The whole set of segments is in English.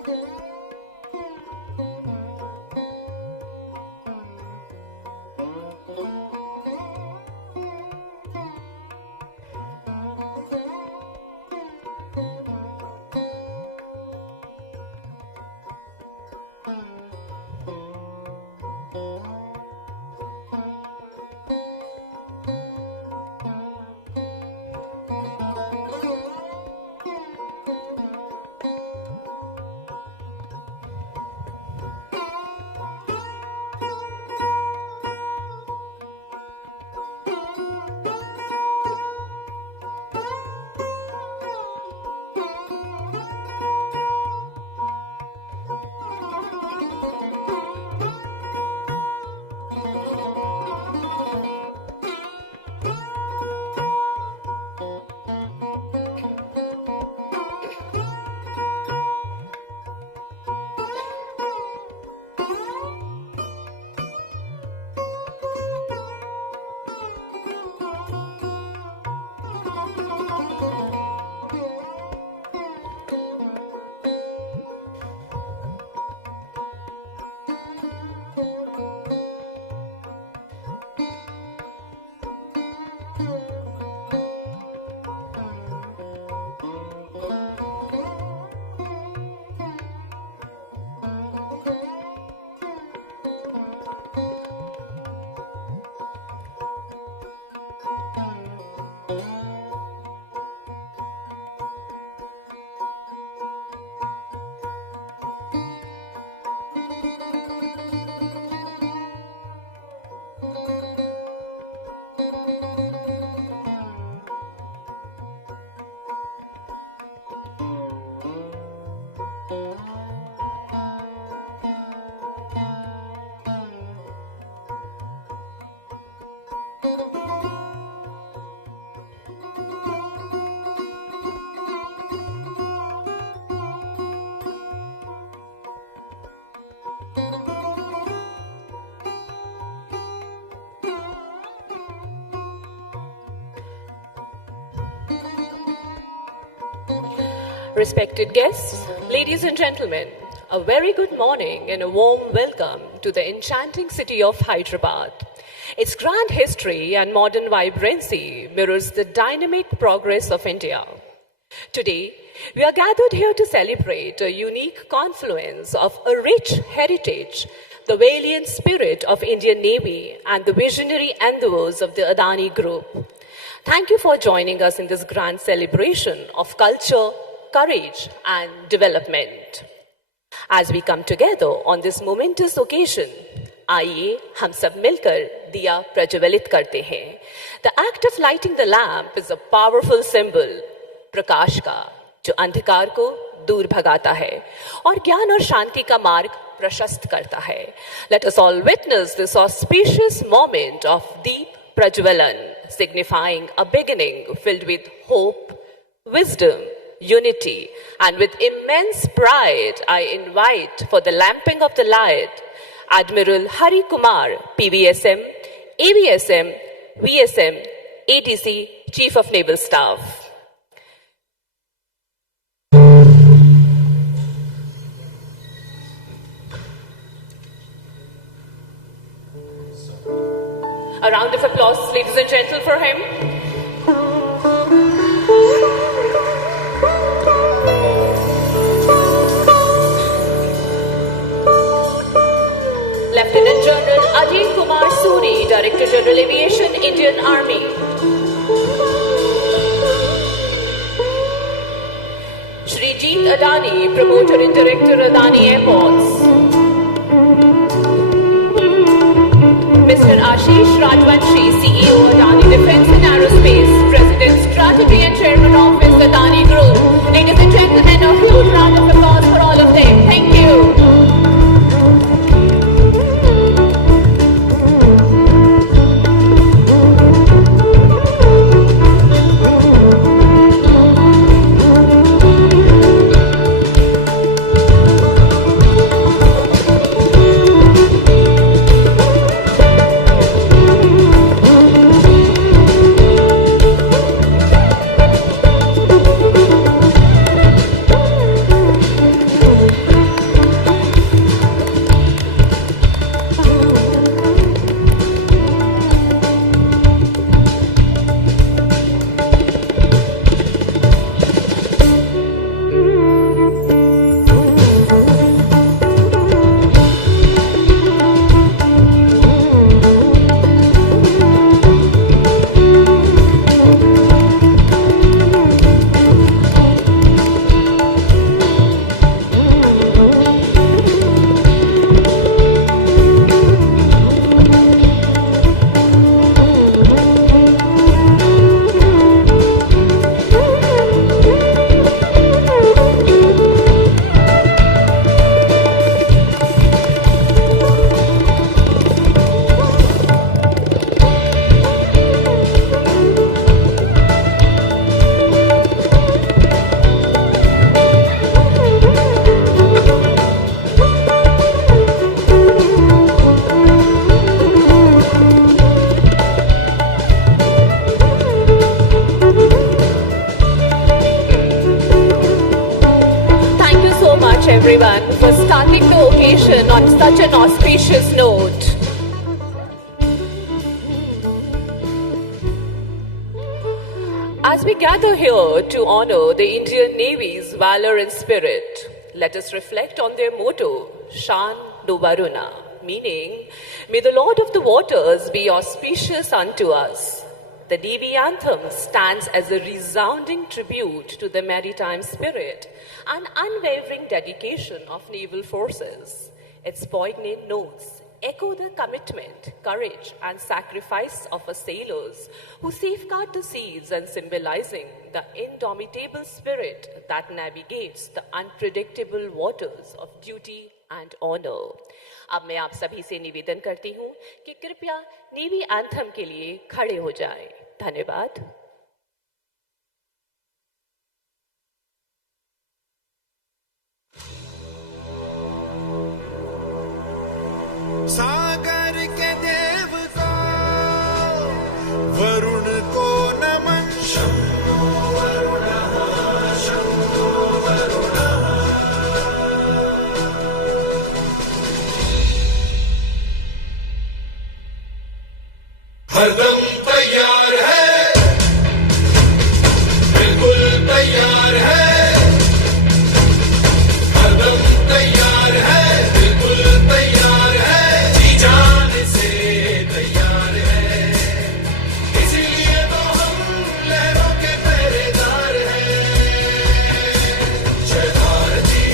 Okay. Respected guests, ladies and gentlemen, a very good morning and a warm welcome to the enchanting city of Hyderabad. Its grand history and modern vibrancy mirrors the dynamic progress of India. Today, we are gathered here to celebrate a unique confluence of a rich heritage, the valiant spirit of Indian Navy and the visionary endeavors of the Adani Group. Thank you for joining us in this grand celebration of culture, courage and development. As we come together on this momentous occasion, आइए हम सब मिलकर दिया प्रज्वलित करते हैं. The act of lighting the lamp is a powerful symbol, प्रकाश का, जो अंधकार को दूर भगाता है और ज्ञान और शांति का मार्ग प्रशस्त करता है. Let us all witness this auspicious moment of deep prajwalan, signifying a beginning filled with hope, wisdom, unity, and with immense pride, I invite for the lamping of the light Admiral Hari Kumar, PVSM, AVSM, VSM, ATC, Chief of Naval Staff. A round of applause, ladies and gentlemen, for him. Lieutenant General Ajay Kumar Suri, Director General Aviation, Indian Army. Shri Jeet Adani, Promoter and Director, Adani Airports. Mr. Ashish Rajvanshi, CEO, Adani Defence Aerospace, President, Strategy and Chairman Office, Adani Group. Ladies and gentlemen, a huge round of applause for all of them. Thank you. Everyone for starting the occasion on such an auspicious note. As we gather here to honor the Indian Navy's valor and spirit, let us reflect on their motto, Shan do Varuna, meaning, may the Lord of the waters be auspicious unto us. The Navy anthem stands as a resounding tribute to the maritime spirit and unwavering dedication of naval forces. Its poignant notes echo the commitment, courage, and sacrifice of our sailors who safeguard the seas and symbolizing the indomitable spirit that navigates the unpredictable waters of duty and honor. अब मैं आप सभी से निवेदन करती हूं कि कृपया नेवी एंथम के लिए खड़े हो जाएं। धन्यवाद। सागर के देव को वरुण को नमन। शंभो वरुणः शंभो वरुणः। हरदम तैयार है, बिल्कुल तैयार है, हरदम तैयार है, बिल्कुल तैयार है, जी जान से तैयार है, इसीलिए तो हम लहरों के पहरेदार हैं। जय भारती,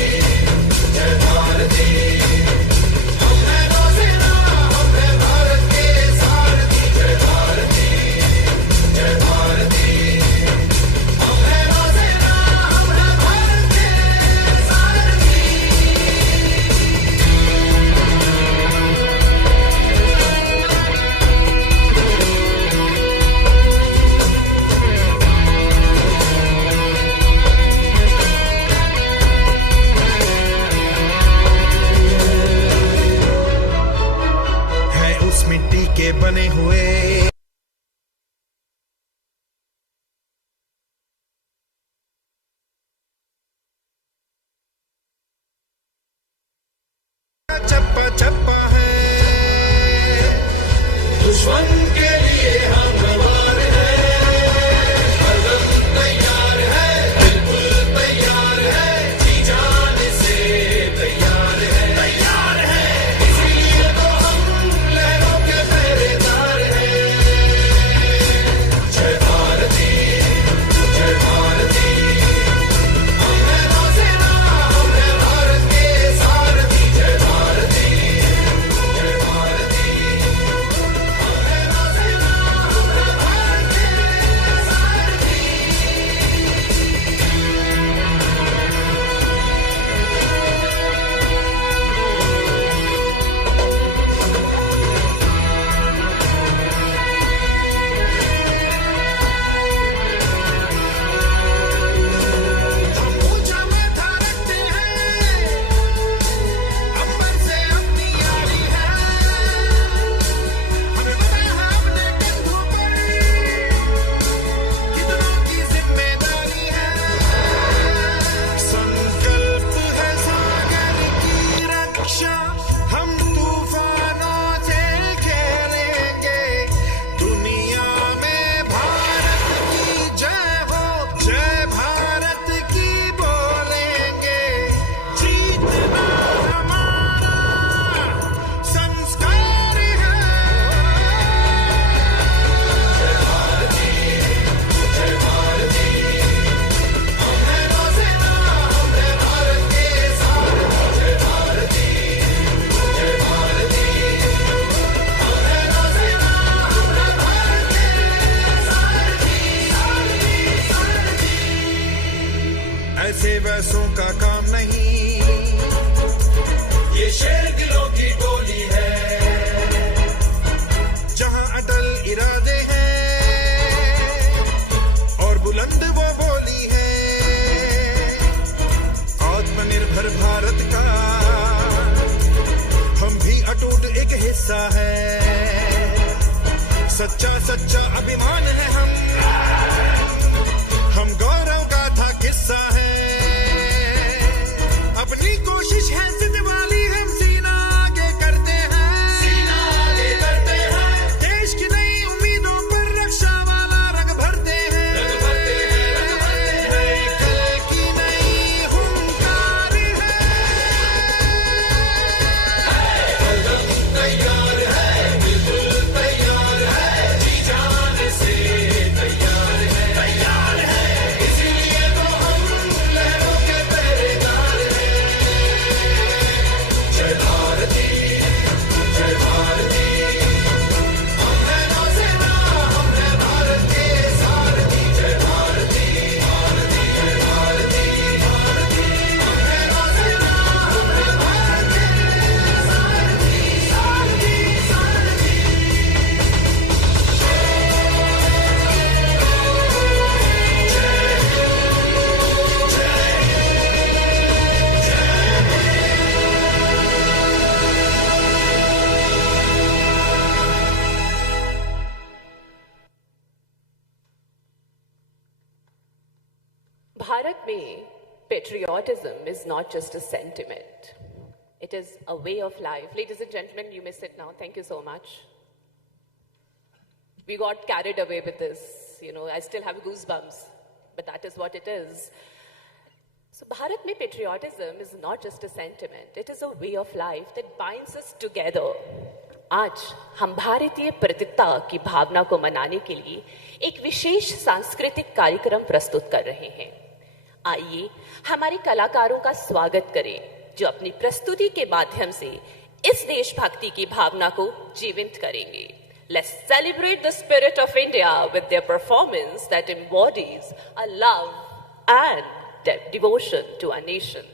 जय भारती, हम हैं नौसेना, हम हैं भारत के सारथी। जय भारती, जय भारती, हम हैं नौसेना, हम हैं भारत के सारथी। है उस मिट्टी के बने हुए चप्पा चप्पा है, दुश्मन के लिए हम गवार हैं। हरदम तैयार है, बिल्कुल तैयार है, जी जान से तैयार है, इसीलिए तो हम लहरों के पहरेदार हैं। जय भारती, जय भारती, हम हैं नौसेना, हम हैं भारत के सारथी। जय भारती, जय भारती, हम हैं नौसेना, हम हैं भारत के सारथी। हम ऊंचा माथा रखते हैं, अंबर से अपनी यारी है, हमें पता है अपने कंधों पर कितनों की जिम्मेदारी है। संकल्प है सागर की रक्षा, हम तूफानों से खेलेंगे, दुनिया में भारत की जय हो, जय भारत की बोलेंगे, जीतना हमारा संस्कार है। जय भारती, जय भारती, हम हैं नौसेना, हम हैं भारत के सारथी। जय भारती, जय भारती, हम हैं नौसेना, हम हैं भारत के सारथी। ऐसे वैसों का काम नहीं, ये शेर दिलों की टोली है, जहां अटल इरादे हैं और बुलंद वो बोली है। आत्मनिर्भर भारत का हम भी अटूट एक हिस्सा है, सच्चा सच्चा अभिमान है हम गौरव गाथा किस्सा है। अपनी कोशिश है जिद वाली, हम सीना आगे करते हैं, सीना आगे करते हैं, देश की नई उम्मीदों पर रक्षा वाला रंग भरते हैं, रंग भरते हैं, रंग भरते हैं। कल की नई हुंकार है, हरदम तैयार है, बिल्कुल तैयार है, जी जान से भारत में patriotism is not just a sentiment. It is a way of life. Ladies and gentlemen, you may sit now. Thank you so much. We got carried away with this. You know, I still have goosebumps, but that is what it is. So Bharat mein patriotism is not just a sentiment. It is a way of life that binds us together. आज हम भारतीय प्रतिता की भावना को मनाने के लिए एक विशेष सांस्कृतिक कार्यक्रम प्रस्तुत कर रहे हैं। आइए हमारे कलाकारों का स्वागत करें जो अपनी प्रस्तुति के माध्यम से इस देशभक्ति की भावना को जीवंत करेंगे। Let's celebrate the spirit of India with their performance that embodies a love and devotion to our nation.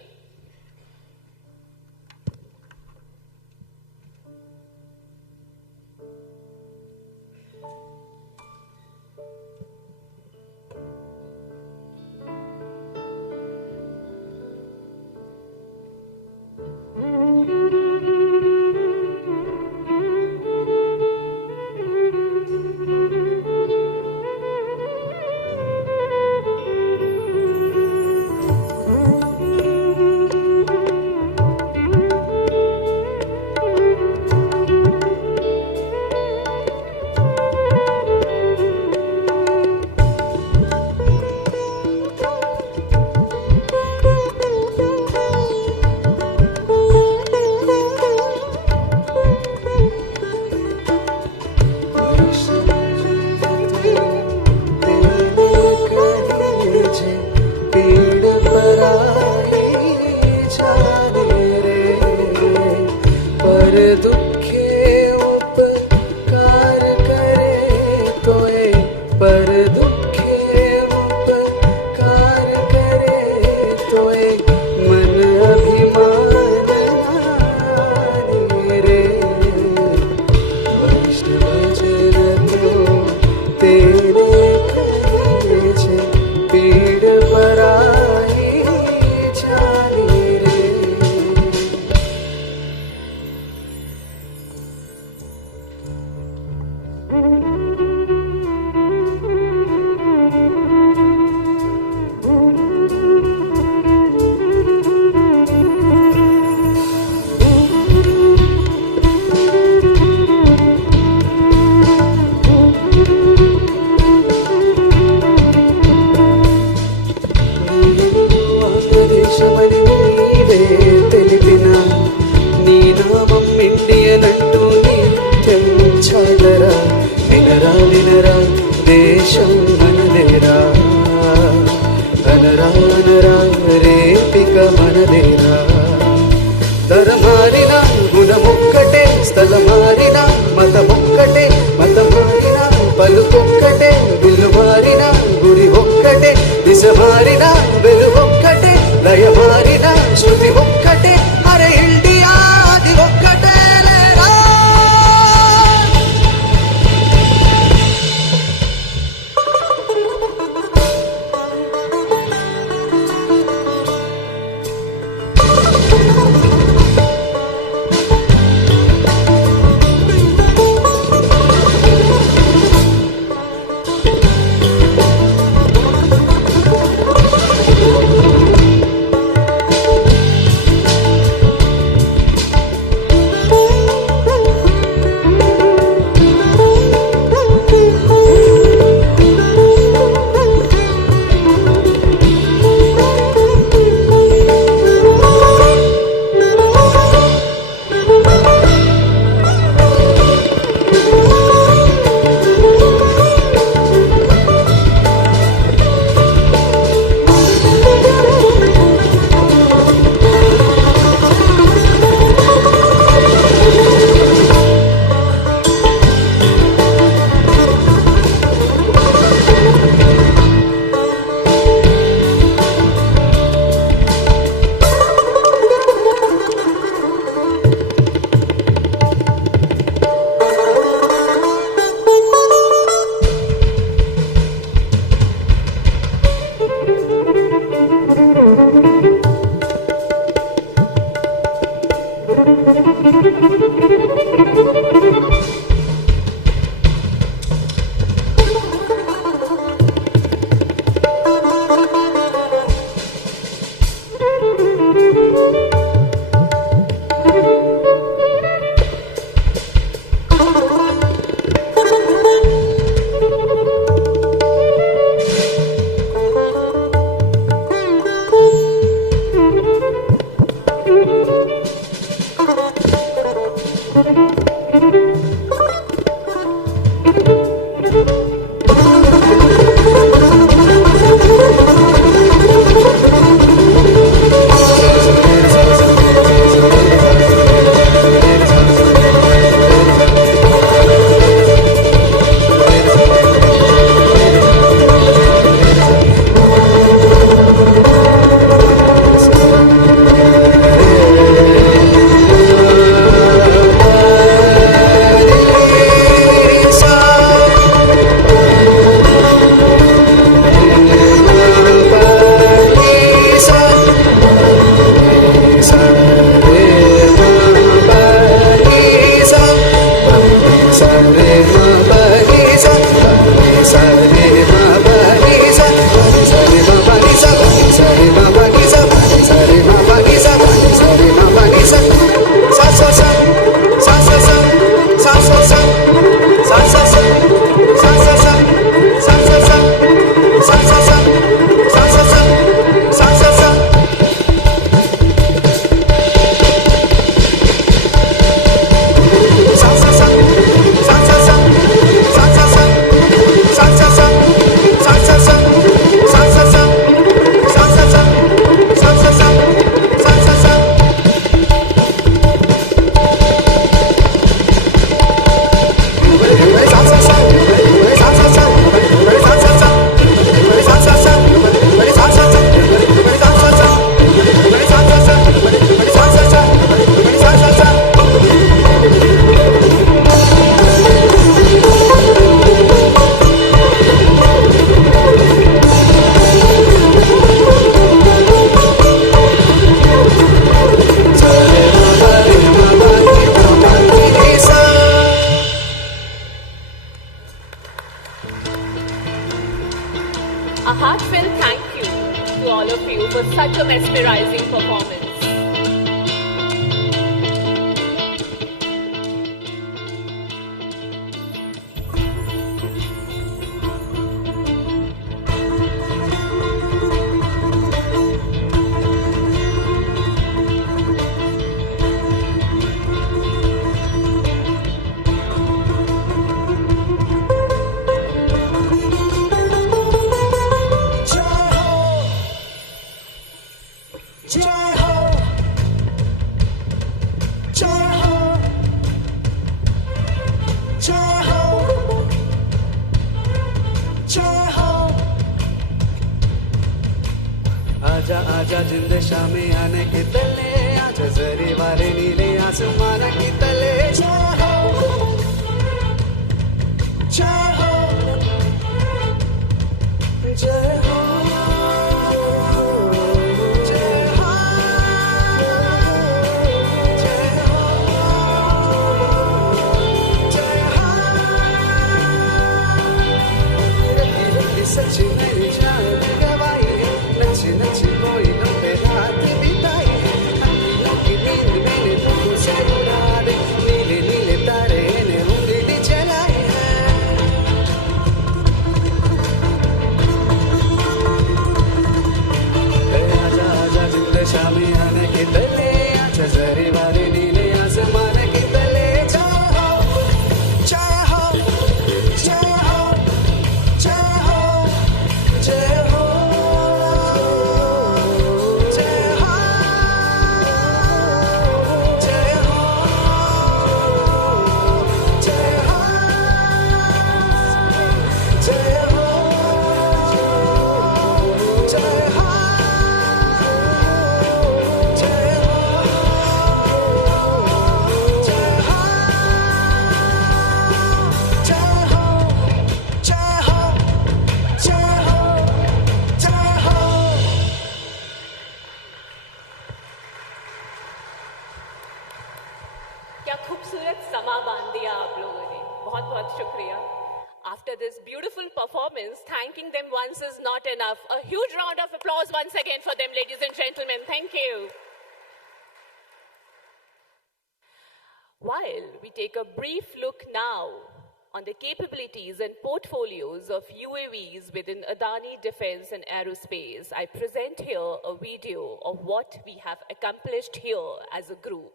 And portfolios of UAVs within Adani Defence and Aerospace, I present here a video of what we have accomplished here as a group.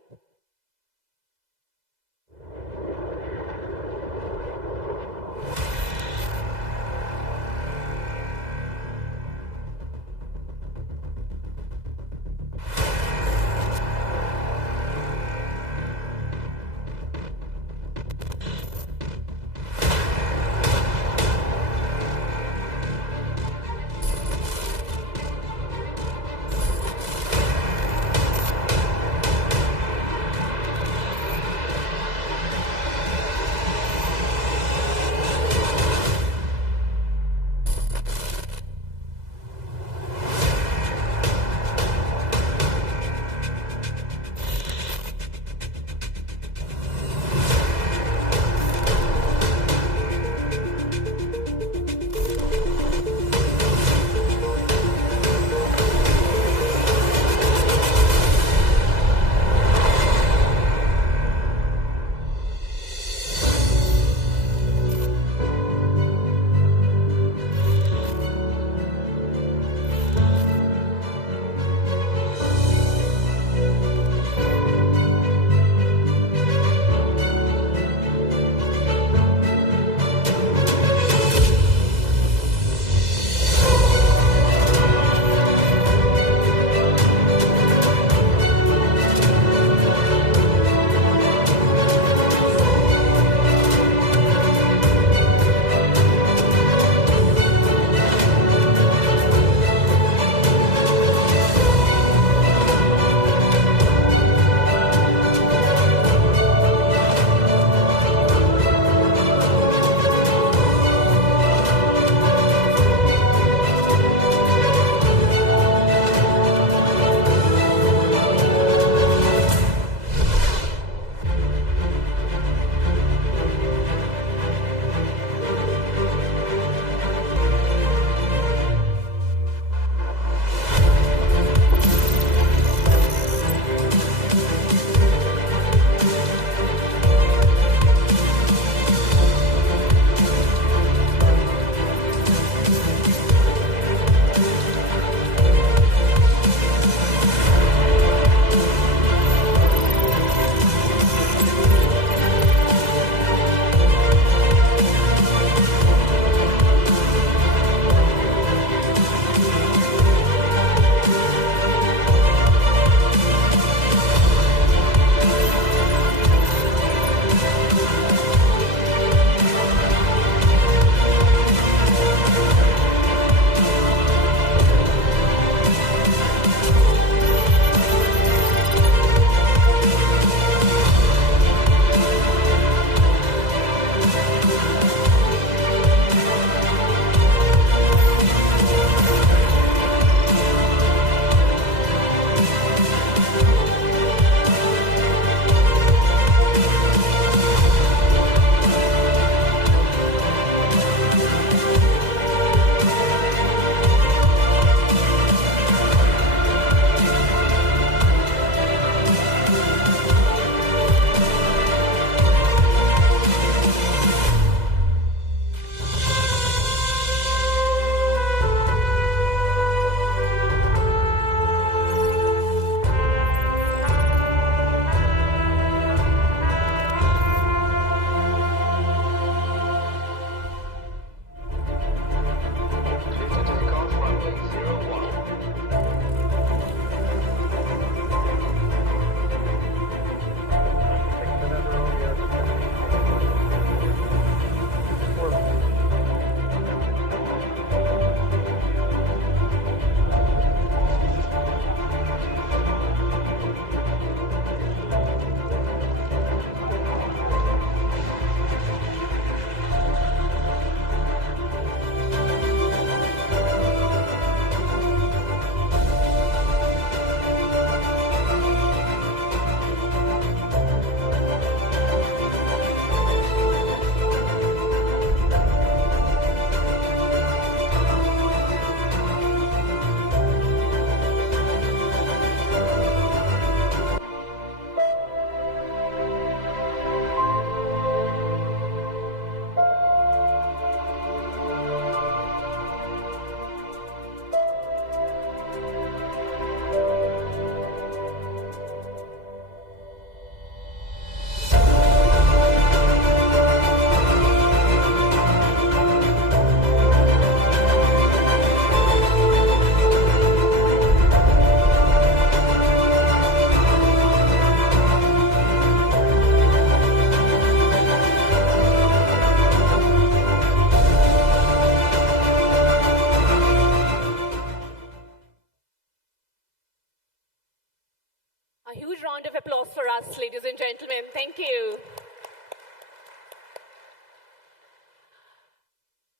huge round of applause for us, ladies and gentlemen. Thank you.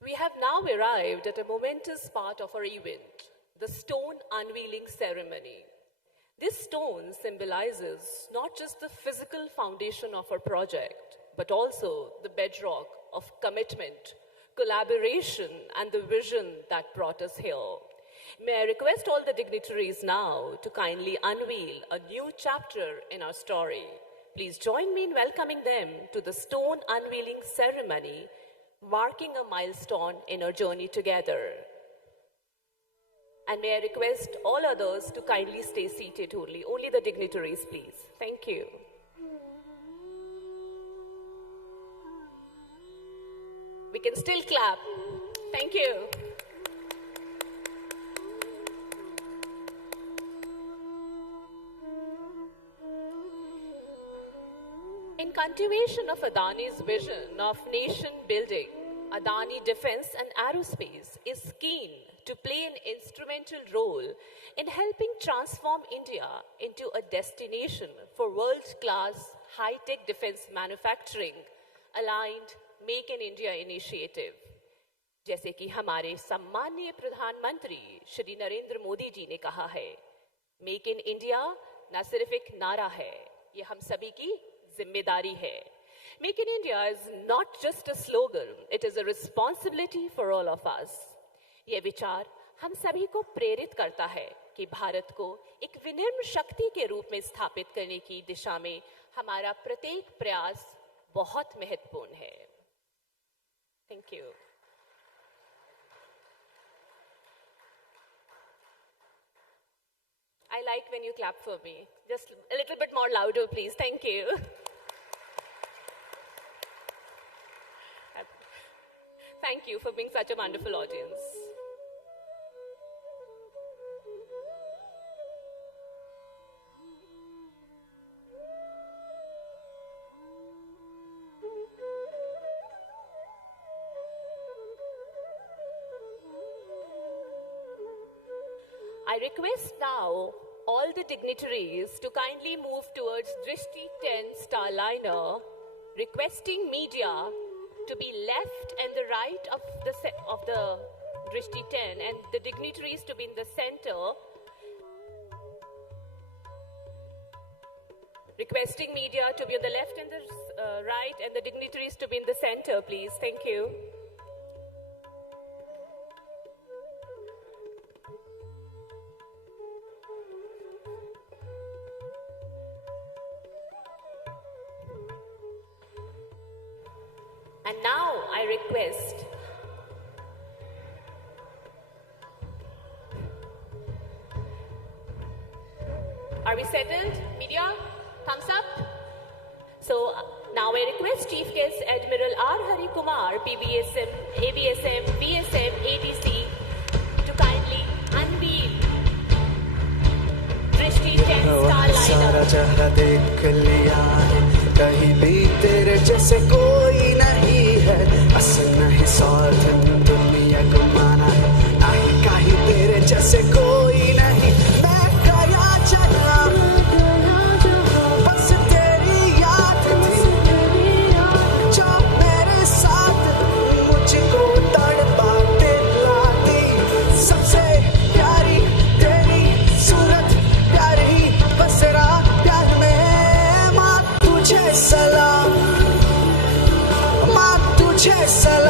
We have now arrived at a momentous part of our event, the stone unveiling ceremony. This stone symbolizes not just the physical foundation of our project, but also the bedrock of commitment, collaboration, and the vision that brought us here. May I request all the dignitaries now to kindly unveil a new chapter in our story. Please join me in welcoming them to the stone unveiling ceremony, marking a milestone in our journey together. And may I request all others to kindly stay seated only the dignitaries, please. Thank you. We can still clap. Thank you. In continuation of Adani's vision of nation building, Adani Defence Aerospace is keen to play an instrumental role in helping transform India into a destination for world-class high-tech defence manufacturing aligned Make in India initiative. जैसे कि हमारे सम्माननीय प्रधानमंत्री श्री नरेंद्र मोदी जी ने कहा है, make in India न सिर्फ एक नारा है, ये हम सभी की जिम्मेदारी है. Make in India is not just a slogan, it is a responsibility for all of us. ये विचार हम सभी को प्रेरित करता है कि भारत को एक विनिर्म शक्ति के रूप में स्थापित करने की दिशा में हमारा प्रत्येक प्रयास बहुत महत्वपूर्ण है. Thank you. I like when you clap for me. Just a little bit more louder, please. Thank you. Thank you for being such a wonderful audience. I request now all the dignitaries to kindly move towards Drishti 10 Starliner, requesting media to be left and the right of the Drishti 10 and the dignitaries to be in the center. Requesting media to be on the left and the right and the dignitaries to be in the center, please. Thank you. And now I request are we settled? Media? Thumbs up? So now I request Chief Guest Admiral R. Hari Kumar, PBSM, ABSM, BSM, ADC to kindly unveil Drishti 10 Starliner. कहीं भी तेरे जैसे कोई नहीं है, असल नहीं साधन दुनिया को माना है, नहीं कहीं तेरे जैसे कोई नहीं. मैं गया जहाँ बस तेरी याद थी, जो मेरे साथ मुझको तड़पाते लाती. सबसे प्यारी तेरी सूरत, प्यारी बसरा प्यार में सलाम, माँ तुझे सलाम.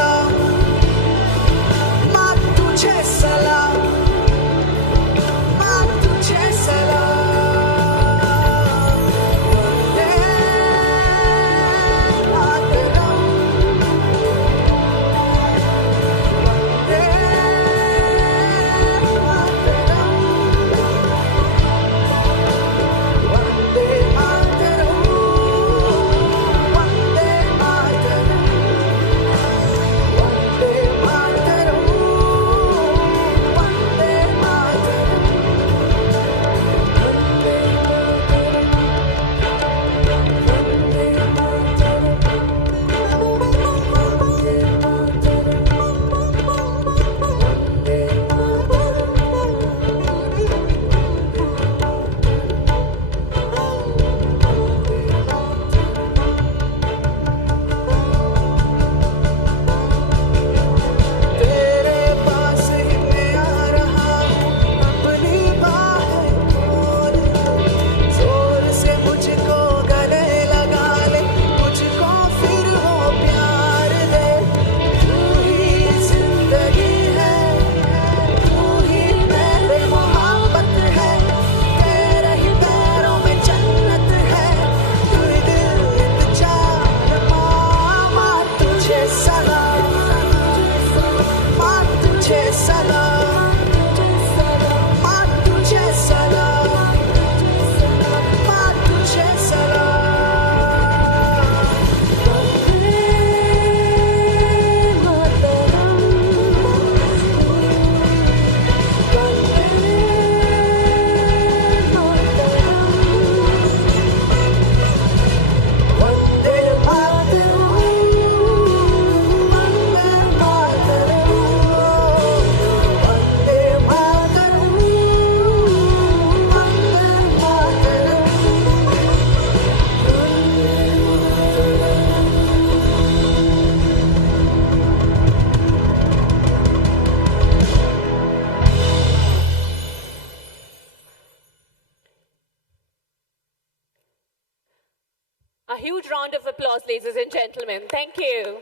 round of applause, ladies and gentlemen. Thank you.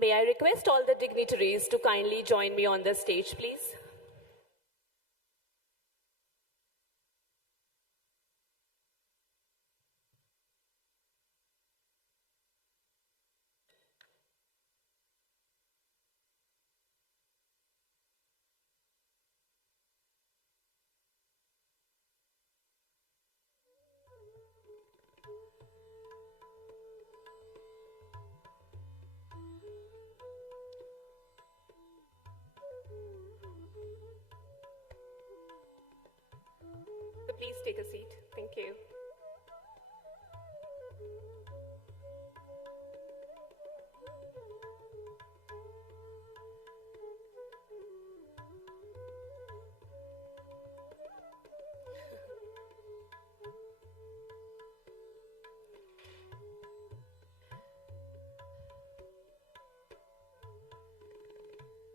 May I request all the dignitaries to kindly join me on the stage, please? So please take a seat. Thank you.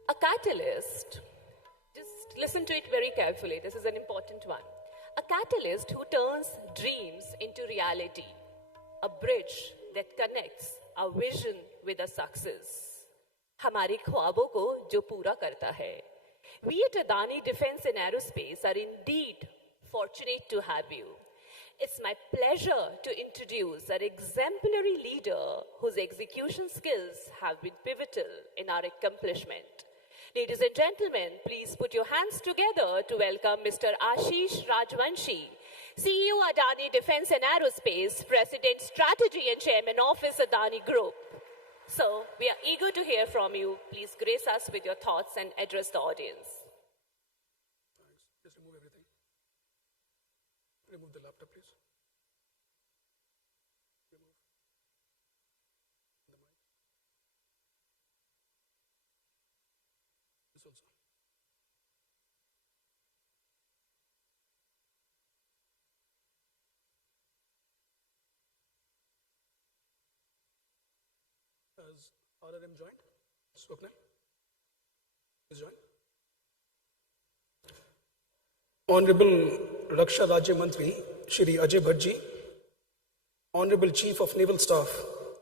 A catalyst. Just listen to it very carefully. This is an important one. A catalyst who turns dreams into reality. A bridge that connects a vision with a success. हमारे ख्वाबों को जो पूरा करता है. We at Adani Defence and Aerospace are indeed fortunate to have you. It's my pleasure to introduce our exemplary leader whose execution skills have been pivotal in our accomplishment. Ladies and gentlemen, please put your hands together to welcome Mr. Ashish Rajvanshi, CEO Adani Defence and Aerospace, President Strategy and Chairman Office Adani Group. So, we are eager to hear from you. Please grace us with your thoughts and address the audience. Thanks. Just remove everything. Remove the laptop, please. Remove the mic. This also. Has RRM joined? Swapna? Please join. Honorable Raksha Rajya Mantri, Shri Ajay Bhatt, Honorable Chief of Naval Staff,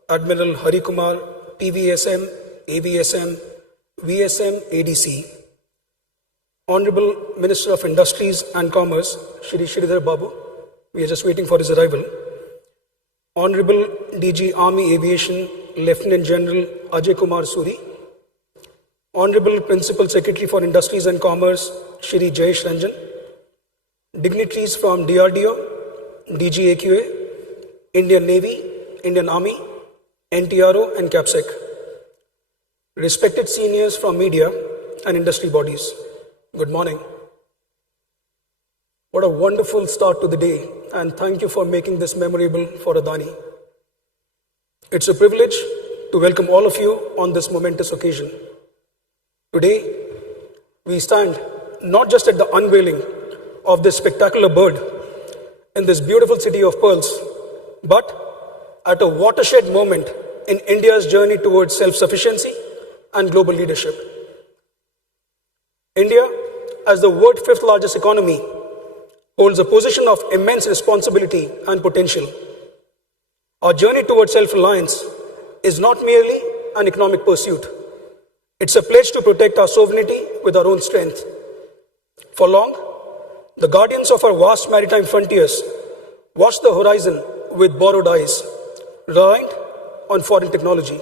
Admiral Hari Kumar, PVSM, AVSM, VSM, ADC, Honorable Minister of Industries and Commerce, Shri Sridhar Babu, we are just waiting for his arrival, Honorable DG Army Aviation, Lieutenant General Ajay Kumar Suri, Honorable Principal Secretary for Industries and Commerce, Shri Jayesh Ranjan, dignitaries from DRDO, DGAQA, Indian Navy, Indian Army, NTRO and CAPSEC, respected seniors from media and industry bodies, good morning. What a wonderful start to the day, and thank you for making this memorable for Adani. It's a privilege to welcome all of you on this momentous occasion. Today, we stand not just at the unveiling of this spectacular bird in this beautiful city of pearls, but at a watershed moment in India's journey towards self-sufficiency and global leadership. India, as the world's fifth largest economy, holds a position of immense responsibility and potential. Our journey towards self-reliance is not merely an economic pursuit. It's a pledge to protect our sovereignty with our own strength. For long, the guardians of our vast maritime frontiers watched the horizon with borrowed eyes, reliant on foreign technology.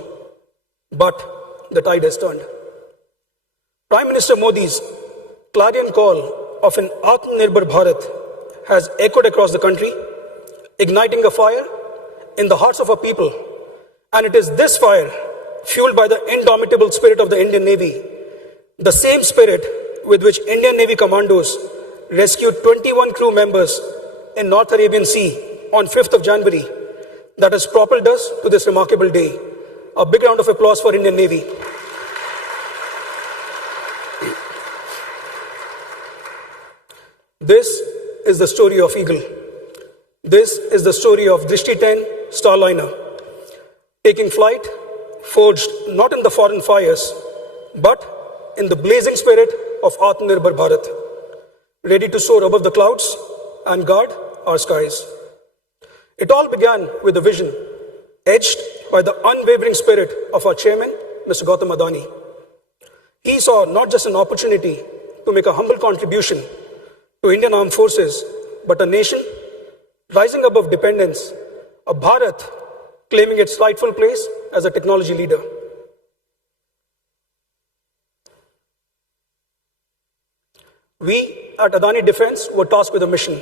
But the tide has turned. Prime Minister Modi's clarion call of an Atmanirbhar Bharat has echoed across the country, igniting a fire in the hearts of our people. And it is this fire, fueled by the indomitable spirit of the Indian Navy, the same spirit with which Indian Navy commandos rescued 21 crew members in North Arabian Sea on 5th of January, that has propelled us to this remarkable day. A big round of applause for Indian Navy. This is the story of Eagle. This is the story of Drishti 10 Starliner, taking flight, forged not in the foreign fires, but in the blazing spirit of Atmanirbhar Bharat. ready to soar above the clouds and guard our skies. It all began with a vision, edged by the unwavering spirit of our chairman, Mr. Gautam Adani. He saw not just an opportunity to make a humble contribution to Indian armed forces, but a nation rising above dependence, a Bharat claiming its rightful place as a technology leader. We at Adani Defence were tasked with a mission.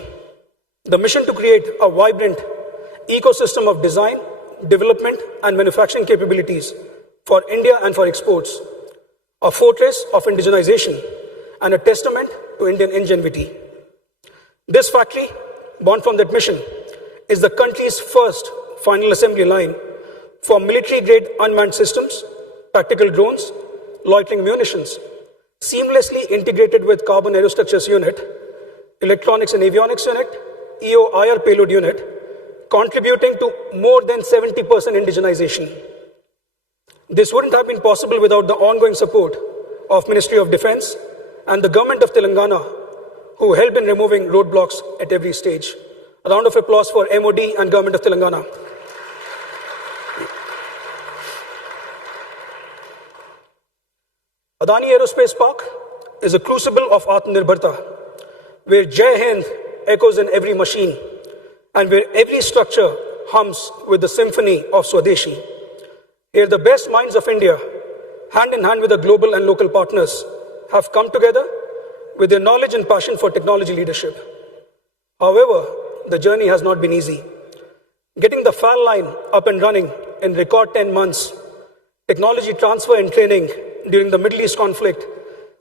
The mission to create a vibrant ecosystem of design, development and manufacturing capabilities for India and for exports, a fortress of indigenization and a testament to Indian ingenuity. This factory, born from that mission, is the country's first final assembly line for military-grade unmanned systems, tactical drones, loitering munitions, seamlessly integrated with carbon aerostructures unit, electronics and avionics unit, EO/IR payload unit, contributing to more than 70% indigenization. This wouldn't have been possible without the ongoing support of Ministry of Defence and the Government of Telangana, who helped in removing roadblocks at every stage. A round of applause for MOD and Government of Telangana. Adani Aerospace Park is a crucible of Atmanirbharta, where Jai Hind echoes in every machine and where every structure hums with the symphony of Swadeshi. Here the best minds of India, hand in hand with the global and local partners, have come together with their knowledge and passion for technology leadership. However, the journey has not been easy. Getting the FAL line up and running in record 10 months, technology transfer and training during the Middle East conflict,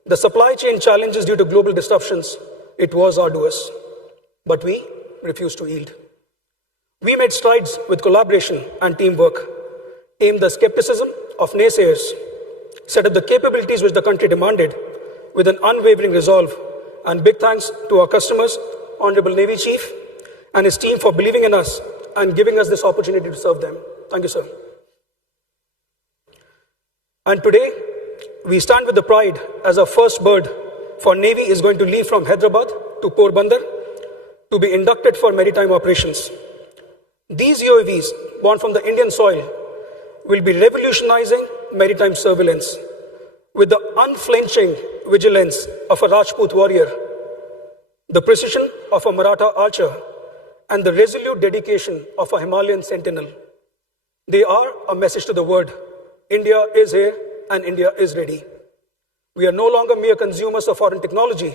the supply chain challenges due to global disruptions, it was arduous. But we refused to yield. We made strides with collaboration and teamwork, tamed the skepticism of naysayers, set up the capabilities which the country demanded with an unwavering resolve, and big thanks to our customers, Honorable Navy Chief, and his team for believing in us and giving us this opportunity to serve them. Thank you, sir. And today, we stand with the pride as our first bird for Navy is going to leave from Hyderabad to Porbandar to be inducted for maritime operations. These UAVs, born from the Indian soil, will be revolutionizing maritime surveillance with the unflinching vigilance of a Rajput warrior, the precision of a Maratha archer, and the resolute dedication of a Himalayan sentinel. They are a message to the world. India is here and India is ready. We are no longer mere consumers of foreign technology.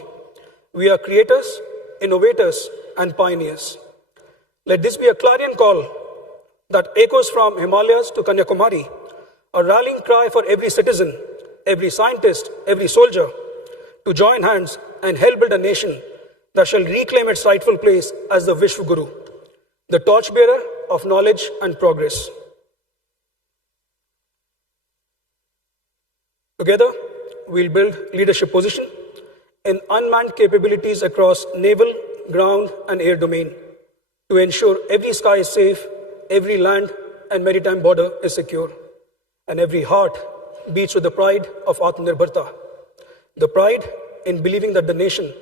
We are creators, innovators, and pioneers. Let this be a clarion call that echoes from Himalayas to Kanyakumari, a rallying cry for every citizen, every scientist, every soldier to join hands and help build a nation that shall reclaim its rightful place as the Vishwa Guru, the torchbearer of knowledge and progress. Together, we'll build leadership position in unmanned capabilities across naval, ground, and air domain to ensure every sky is safe, every land and maritime border is secure, and every heart beats with the pride of Atmanirbharta, the pride in believing that the nation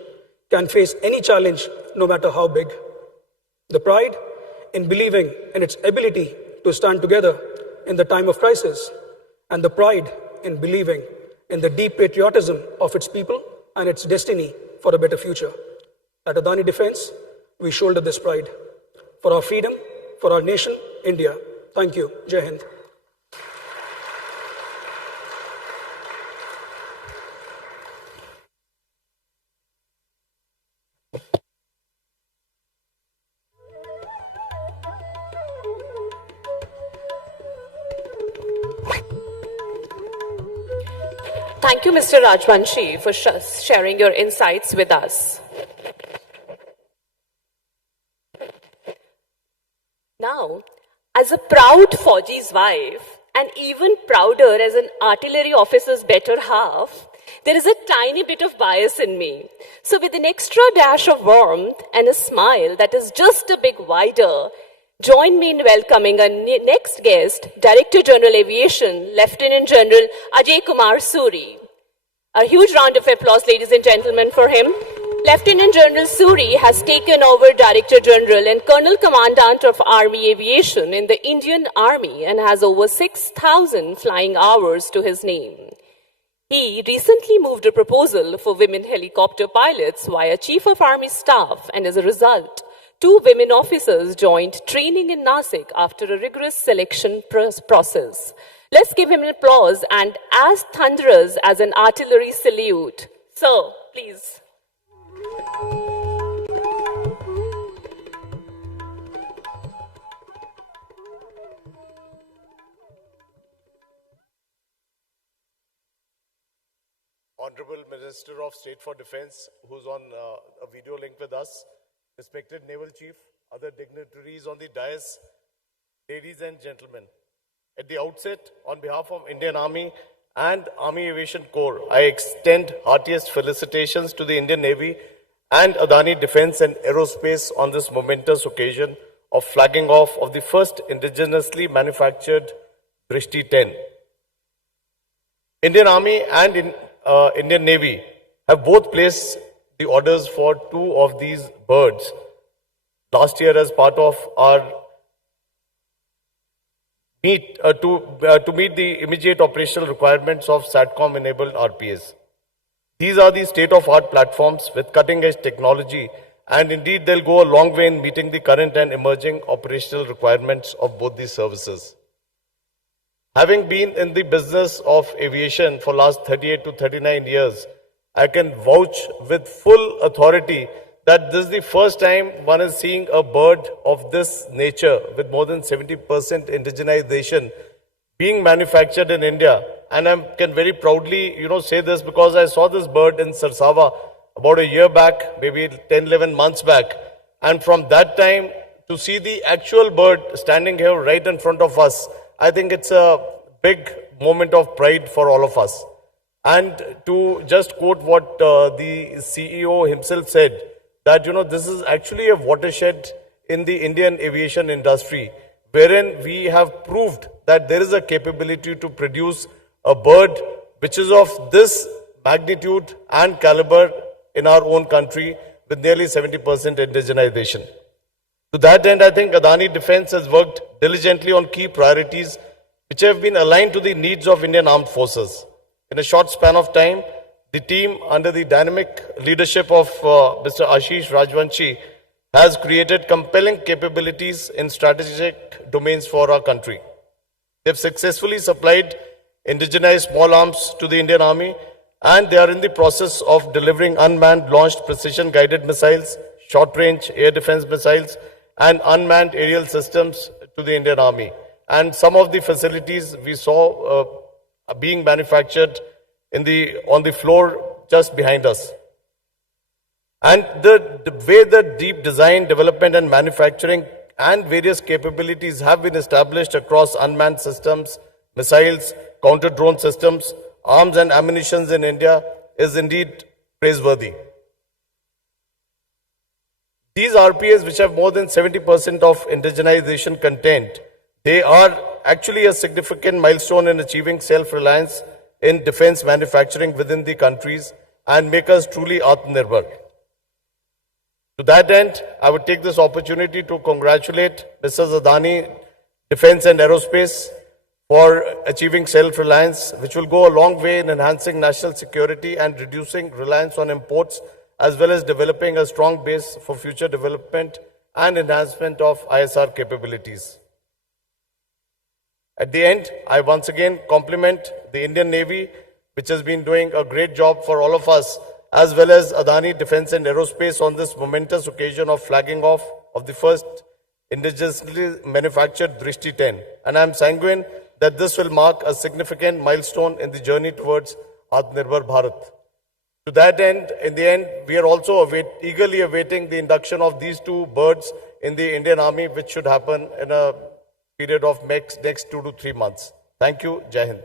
can face any challenge no matter how big, the pride in believing in its ability to stand together in the time of crisis, and the pride in believing in the deep patriotism of its people and its destiny for a better future. At Adani Defence, we shoulder this pride for our freedom, for our nation, India. Thank you. Jai Hind. Thank you, Mr. Rajvanshi, for sharing your insights with us. Now, as a proud Fauji's wife, and even prouder as an artillery officer's better half, there is a tiny bit of bias in me. So with an extra dash of warmth and a smile that is just a bit wider, join me in welcoming our next guest, Director General Aviation, Lieutenant General Ajay Kumar Suri. A huge round of applause, ladies and gentlemen, for him. Lieutenant General Suri has taken over Director General and Colonel Commandant of Army Aviation in the Indian Army and has over 6,000 flying hours to his name. He recently moved a proposal for women helicopter pilots via Chief of Army Staff, and as a result, 2 women officers joined training in Nasik after a rigorous selection process. Let's give him an applause and as thunderous as an artillery salute. Sir, please. Honorable Minister of State for Defense, who's on a video link with us, respected Naval Chief, other dignitaries on the dais, ladies and gentlemen. At the outset, on behalf of Indian Army and Army Aviation Corps, I extend heartiest felicitations to the Indian Navy and Adani Defence and Aerospace on this momentous occasion of flagging off of the first indigenously manufactured Drishti 10. Indian Army and Indian Navy have both placed the orders for 2 of these birds last year as part of our to meet the immediate operational requirements of SATCOM-enabled RPAs. These are the state-of-art platforms with cutting-edge technology, and indeed they'll go a long way in meeting the current and emerging operational requirements of both these services. Having been in the business of aviation for last 38 to 39 years, I can vouch with full authority that this is the first time one is seeing a bird of this nature with more than 70% indigenization being manufactured in India. And I can very proudly, say this because I saw this bird in Sarsava about a year back, maybe 10, 11 months back. And from that time to see the actual bird standing here right in front of us, I think it's a big moment of pride for all of us. And to just quote what the CEO himself said, that, this is actually a watershed in the Indian aviation industry, wherein we have proved that there is a capability to produce a bird which is of this magnitude and caliber in our own country with nearly 70% indigenization. To that end, I think Adani Defence has worked diligently on key priorities which have been aligned to the needs of Indian Armed Forces. In a short span of time, the team under the dynamic leadership of Mr. Ashish Rajvanshi has created compelling capabilities in strategic domains for our country. They have successfully supplied indigenized small arms to the Indian Army, and they are in the process of delivering unmanned launched precision guided missiles, short range air defense missiles, and unmanned aerial systems to the Indian Army. And some of the facilities we saw being manufactured on the floor just behind us. And the way the deep design, development and manufacturing and various capabilities have been established across unmanned systems, missiles, counter-drone systems, arms and ammunitions in India is indeed praiseworthy. These RPAs, which have more than 70% of indigenization content, they are actually a significant milestone in achieving self-reliance in defense manufacturing within the countries and make us truly Atmanirbhar. To that end, I would take this opportunity to congratulate Mrs. Adani Defence and Aerospace for achieving self-reliance, which will go a long way in enhancing national security and reducing reliance on imports, as well as developing a strong base for future development and enhancement of ISR capabilities. At the end, I once again compliment the Indian Navy, which has been doing a great job for all of us, as well as Adani Defence and Aerospace on this momentous occasion of flagging off of the first indigenously manufactured Drishti 10. And I am sanguine that this will mark a significant milestone in the journey towards Atmanirbhar Bharat. To that end, in the end, we are also eagerly awaiting the induction of these 2 birds in the Indian Army, which should happen in a period of next 2 to 3 months. Thank you. Jai Hind.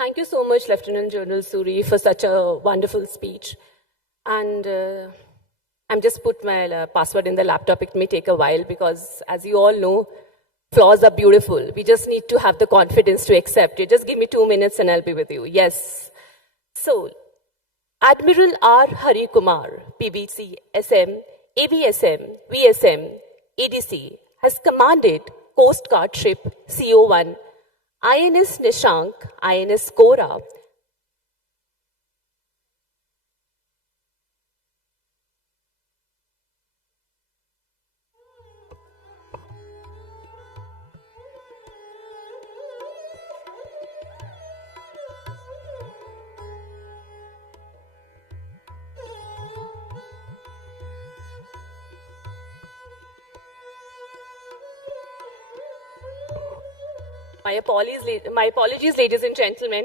Thank you so much, Lieutenant General Suri, for such a wonderful speech. And I'm just put my password in the laptop. It may take a while because, as you all know, flaws are beautiful. We just need to have the confidence to accept it. Just give me 2 minutes and I'll be with you. Yes. So, Admiral R. Hari Kumar, PBC, SM, ABSM, VSM, EDC, has commanded Coast Guard ship CO1, INS Nishank, INS Kora, My apologies, ladies and gentlemen.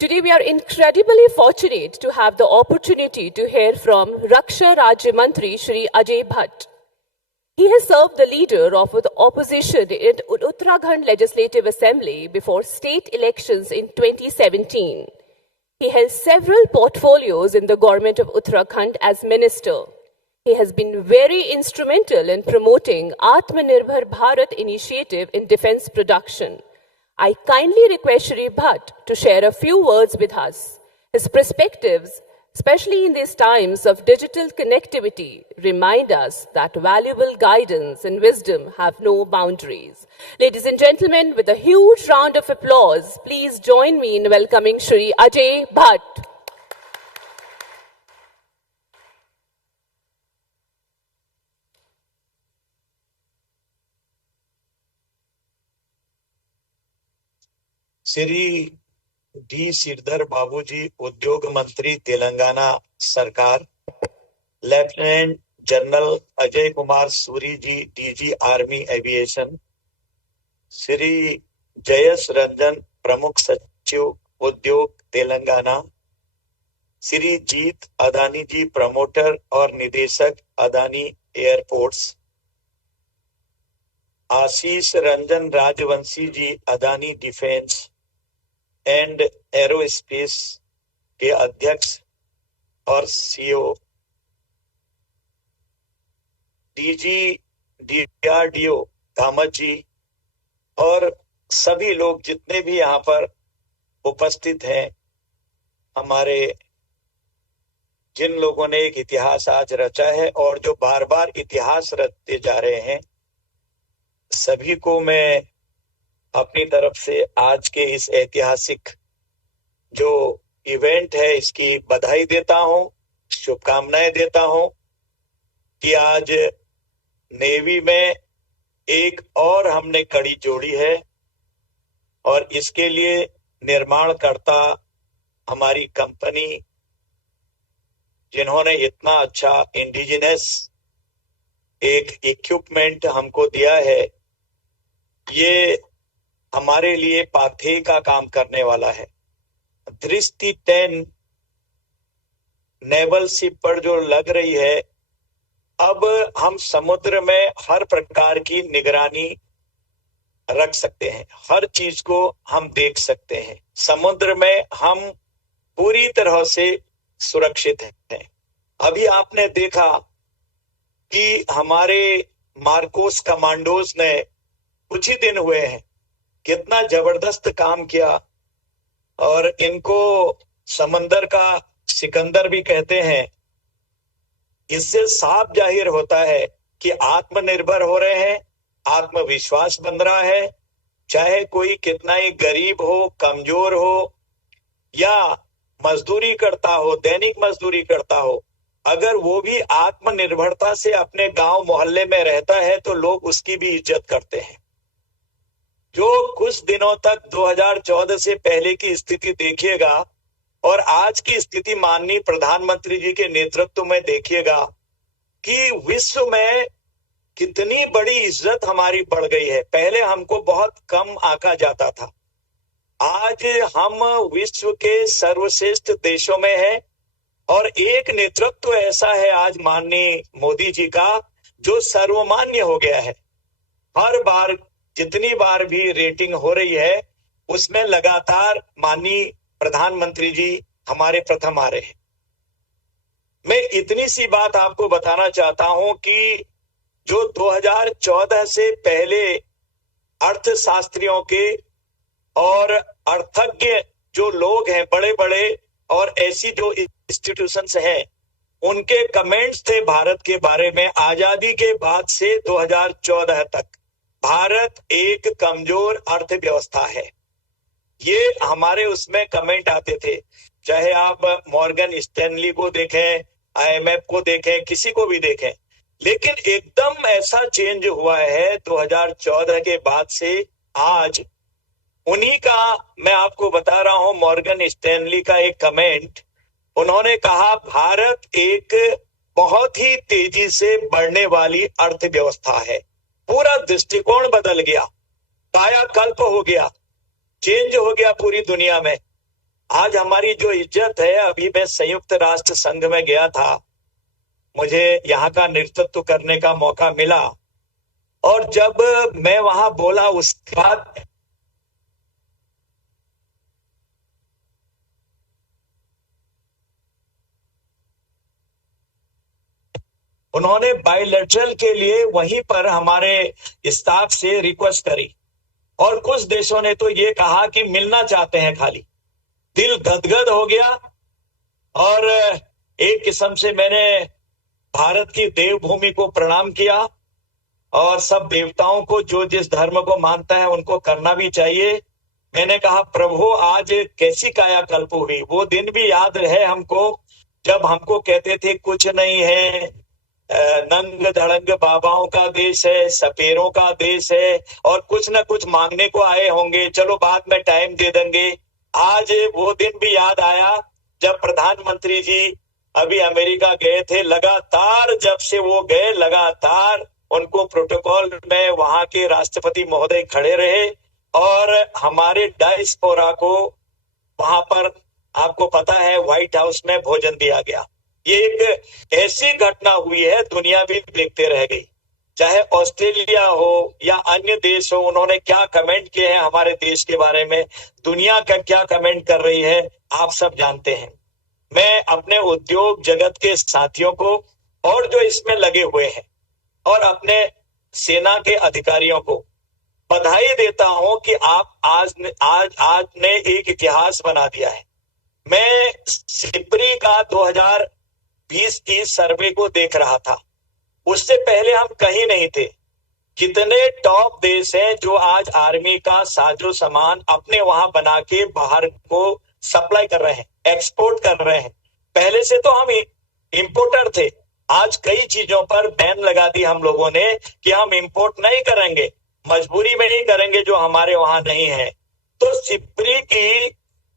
Today we are incredibly fortunate to have the opportunity to hear from Raksha Rajya Mantri Shri Ajay Bhatt. He has served the leader of the opposition in Uttarakhand Legislative Assembly before state elections in 2017. He held several portfolios in the government of Uttarakhand as minister. He has been very instrumental in promoting Atmanirbhar Bharat initiative in defense production. I kindly request Shri Bhatt to share a few words with us. His perspectives, especially in these times of digital connectivity, remind us that valuable guidance and wisdom have no boundaries. Ladies and gentlemen, with a huge round of applause, please join me in welcoming Shri Ajay Bhatt. Shri D Sridhar Babu ji उद्योग मंत्री तेलंगाना सरकार, lieutenant general Ajay Kumar Suri ji DG army aviation, Shri Jayesh Ranjan प्रमुख सचिव उद्योग Telangana, Shri Jeet Adani ji promoter और निदेशक Adani airports, Ashish Ranjan Rajvanshi ji Adani defence and aerospace के अध्यक्ष और CEO, DG DRDO Kamat ji और सभी लोग जितने भी यहाँ पर उपस्थित हैं, हमारे जिन लोगों ने एक इतिहास आज रचा है और जो बार बार इतिहास रचते जा रहे हैं, सभी को मैं अपनी तरफ से आज के इस ऐतिहासिक जो इवेंट है इसकी बधाई देता हूं, शुभकामनाएं देता हूं कि आज नेवी में एक और हमने कड़ी जोड़ी है और इसके लिए निर्माणकर्ता हमारी कंपनी, जिन्होंने इतना अच्छा इंडिजिनस एक इक्विपमेंट हमको दिया है, ये हमारे लिए पाथेय का काम करने वाला है। दृष्टि 10 नेवल शिप पर जो लग रही है, अब हम समुद्र में हर प्रकार की निगरानी रख सकते हैं, हर चीज को हम देख सकते हैं। समुद्र में हम पूरी तरह से सुरक्षित हैं। अभी आपने देखा कि हमारे मार्कोस कमांडोज ने कुछ ही दिन हुए हैं कितना जबरदस्त काम किया और इनको समंदर का सिकंदर भी कहते हैं। इससे साफ जाहिर होता है कि आत्मनिर्भर हो रहे हैं, आत्मविश्वास बन रहा है। चाहे कोई कितना ही गरीब हो, कमजोर हो या मजदूरी करता हो, दैनिक मजदूरी करता हो, अगर वो भी आत्मनिर्भरता से अपने गांव मोहल्ले में रहता है तो लोग उसकी भी इज्जत करते हैं। जो कुछ दिनों तक 2014 से पहले की स्थिति देखिएगा और आज की स्थिति माननीय प्रधानमंत्री जी के नेतृत्व में देखिएगा कि विश्व में कितनी बड़ी इज्जत हमारी बढ़ गई है। पहले हमको बहुत कम आंका जाता था, आज हम विश्व के सर्वश्रेष्ठ देशों में हैं और एक नेतृत्व ऐसा है आज माननीय मोदी जी का जो सर्वमान्य हो गया है। हर बार जितनी बार भी रेटिंग हो रही है उसमें लगातार माननीय प्रधानमंत्री जी हमारे प्रथम आ रहे हैं। मैं इतनी सी बात आपको बताना चाहता हूं कि जो 2014 से पहले अर्थशास्त्रियों के और अर्थज्ञ जो लोग हैं बड़े बड़े और ऐसी जो इंस्टीट्यूशंस हैं उनके कमेंट्स थे भारत के बारे में। आजादी के बाद से 2014 तक भारत एक कमजोर अर्थव्यवस्था है, ये हमारे उसमें कमेंट आते थे। चाहे आप मॉर्गन स्टैनली को देखें, IMF को देखें, किसी को भी देखें, लेकिन एकदम ऐसा चेंज हुआ है 2014 के बाद से आज। उन्हीं का मैं आपको बता रहा हूं, मॉर्गन स्टैनली का एक कमेंट, उन्होंने कहा भारत एक बहुत ही तेजी से बढ़ने वाली अर्थव्यवस्था है। पूरा दृष्टिकोण बदल गया, कायाकल्प हो गया, चेंज हो गया पूरी दुनिया में। आज हमारी जो इज्जत है, अभी मैं संयुक्त राष्ट्र संघ में गया था, मुझे यहाँ का नेतृत्व करने का मौका मिला, और जब मैं वहां बोला उसके बाद उन्होंने बायलैटरल के लिए वहीं पर हमारे स्टाफ से रिक्वेस्ट करी, और कुछ देशों ने तो ये कहा कि मिलना चाहते हैं खाली। दिल गदगद हो गया, और एक किस्म से मैंने भारत की देवभूमि को प्रणाम किया, और सब देवताओं को जो जिस धर्म को मानता है उनको करना भी चाहिए। मैंने कहा प्रभु आज कैसी कायाकल्प हुई। वो दिन भी याद है हमको जब हमको कहते थे कुछ नहीं है, नंग धड़ंग बाबाओं का देश है, सपेरों का देश है, और कुछ न कुछ मांगने को आए होंगे, चलो बाद में टाइम दे देंगे। आज वो दिन भी याद आया जब प्रधानमंत्री जी अभी अमेरिका गए थे। लगातार जब से वो गए, लगातार उनको प्रोटोकॉल में वहां के राष्ट्रपति महोदय खड़े रहे, और हमारे डायस्पोरा को वहां पर आपको पता है व्हाइट हाउस में भोजन दिया गया। ये एक ऐसी घटना हुई है, दुनिया भी देखते रह गई। चाहे ऑस्ट्रेलिया हो या अन्य देश हो, उन्होंने क्या कमेंट किए हैं हमारे देश के बारे में, दुनिया का क्या कमेंट कर रही है, आप सब जानते हैं। मैं अपने उद्योग जगत के साथियों को और जो इसमें लगे हुए हैं और अपने सेना के अधिकारियों को बधाई देता हूं कि आप आज ने एक इतिहास बना दिया है। मैं सिपरी का 2020 की सर्वे को देख रहा था, उससे पहले हम कहीं नहीं थे। कितने टॉप देश हैं जो आज आर्मी का साजो सामान अपने वहां बना के बाहर को सप्लाई कर रहे हैं, एक्सपोर्ट कर रहे हैं। पहले से तो हम इंपोर्टर थे, आज कई चीजों पर बैन लगा दी हम लोगों ने कि हम इंपोर्ट नहीं करेंगे, मजबूरी में नहीं करेंगे जो हमारे वहां नहीं है। तो सिपरी की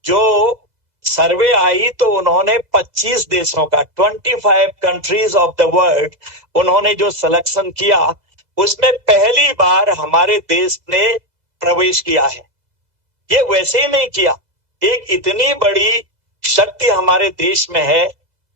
जो सर्वे आई तो उन्होंने 25 देशों का 25 कंट्रीज ऑफ द वर्ल्ड उन्होंने जो सिलेक्शन किया, उसमें पहली बार हमारे देश ने प्रवेश किया है। ये वैसे ही नहीं किया, एक इतनी बड़ी शक्ति हमारे देश में है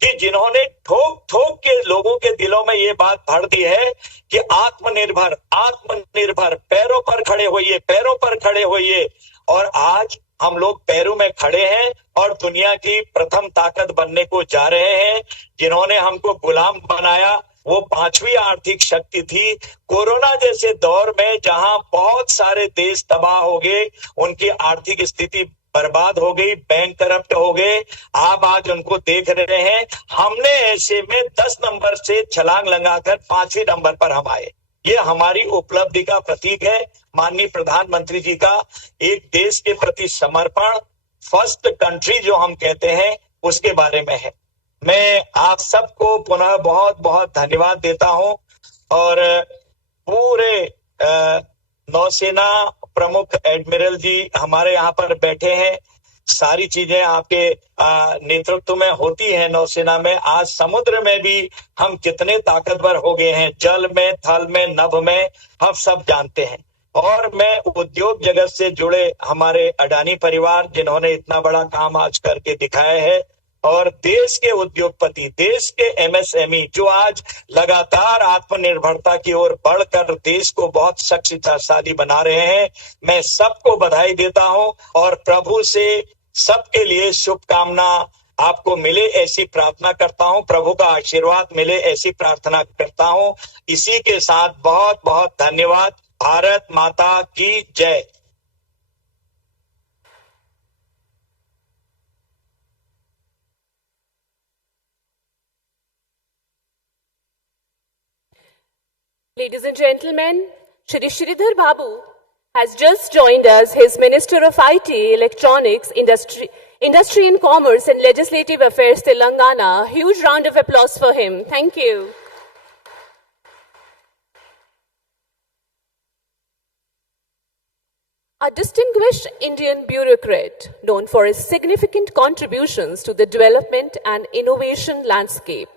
कि जिन्होंने ठोक ठोक के लोगों के दिलों में ये बात भर दी है कि आत्मनिर्भर आत्मनिर्भर, पैरों पर खड़े होइए, पैरों पर खड़े होइए। और आज हम लोग पैरों में खड़े हैं और दुनिया की प्रथम ताकत बनने को जा रहे हैं। जिन्होंने हमको गुलाम बनाया वो 5वीं आर्थिक शक्ति थी। कोरोना जैसे दौर में जहां बहुत सारे देश तबाह हो गए, उनकी आर्थिक स्थिति बर्बाद हो गई, बैंक करप्ट हो गए, आप आज उनको देख रहे हैं। हमने ऐसे में 10 नंबर से छलांग लगाकर 5वें नंबर पर हम आए। ये हमारी उपलब्धि का प्रतीक है। माननीय प्रधानमंत्री जी का एक देश के प्रति समर्पण, फर्स्ट कंट्री जो हम कहते हैं, उसके बारे में है। मैं आप सबको पुनः बहुत बहुत धन्यवाद देता हूं, और पूरे नौसेना प्रमुख एडमिरल जी हमारे यहाँ पर बैठे हैं। सारी चीजें आपके नेतृत्व में होती हैं नौसेना में। आज समुद्र में भी हम कितने ताकतवर हो गए हैं, जल में, थल में, नभ में, हम सब जानते हैं। और मैं उद्योग जगत से जुड़े हमारे अडानी परिवार, जिन्होंने इतना बड़ा काम आज करके दिखाया है, और देश के उद्योगपति, देश के MSME जो आज लगातार आत्मनिर्भरता की ओर बढ़कर देश को बहुत शक्तिशाली बना रहे हैं, मैं सबको बधाई देता हूं और प्रभु से सबके लिए शुभकामना आपको मिले ऐसी प्रार्थना करता हूं, प्रभु का आशीर्वाद मिले ऐसी प्रार्थना करता हूं। इसी के साथ बहुत बहुत धन्यवाद। भारत माता की जय। Ladies and gentlemen, Shri Sridhar Babu has just joined us, his Minister of IT, Electronics, Industry and Commerce and Legislative Affairs, Telangana. Huge round of applause for him. Thank you. A distinguished Indian bureaucrat known for his significant contributions to the development and innovation landscape,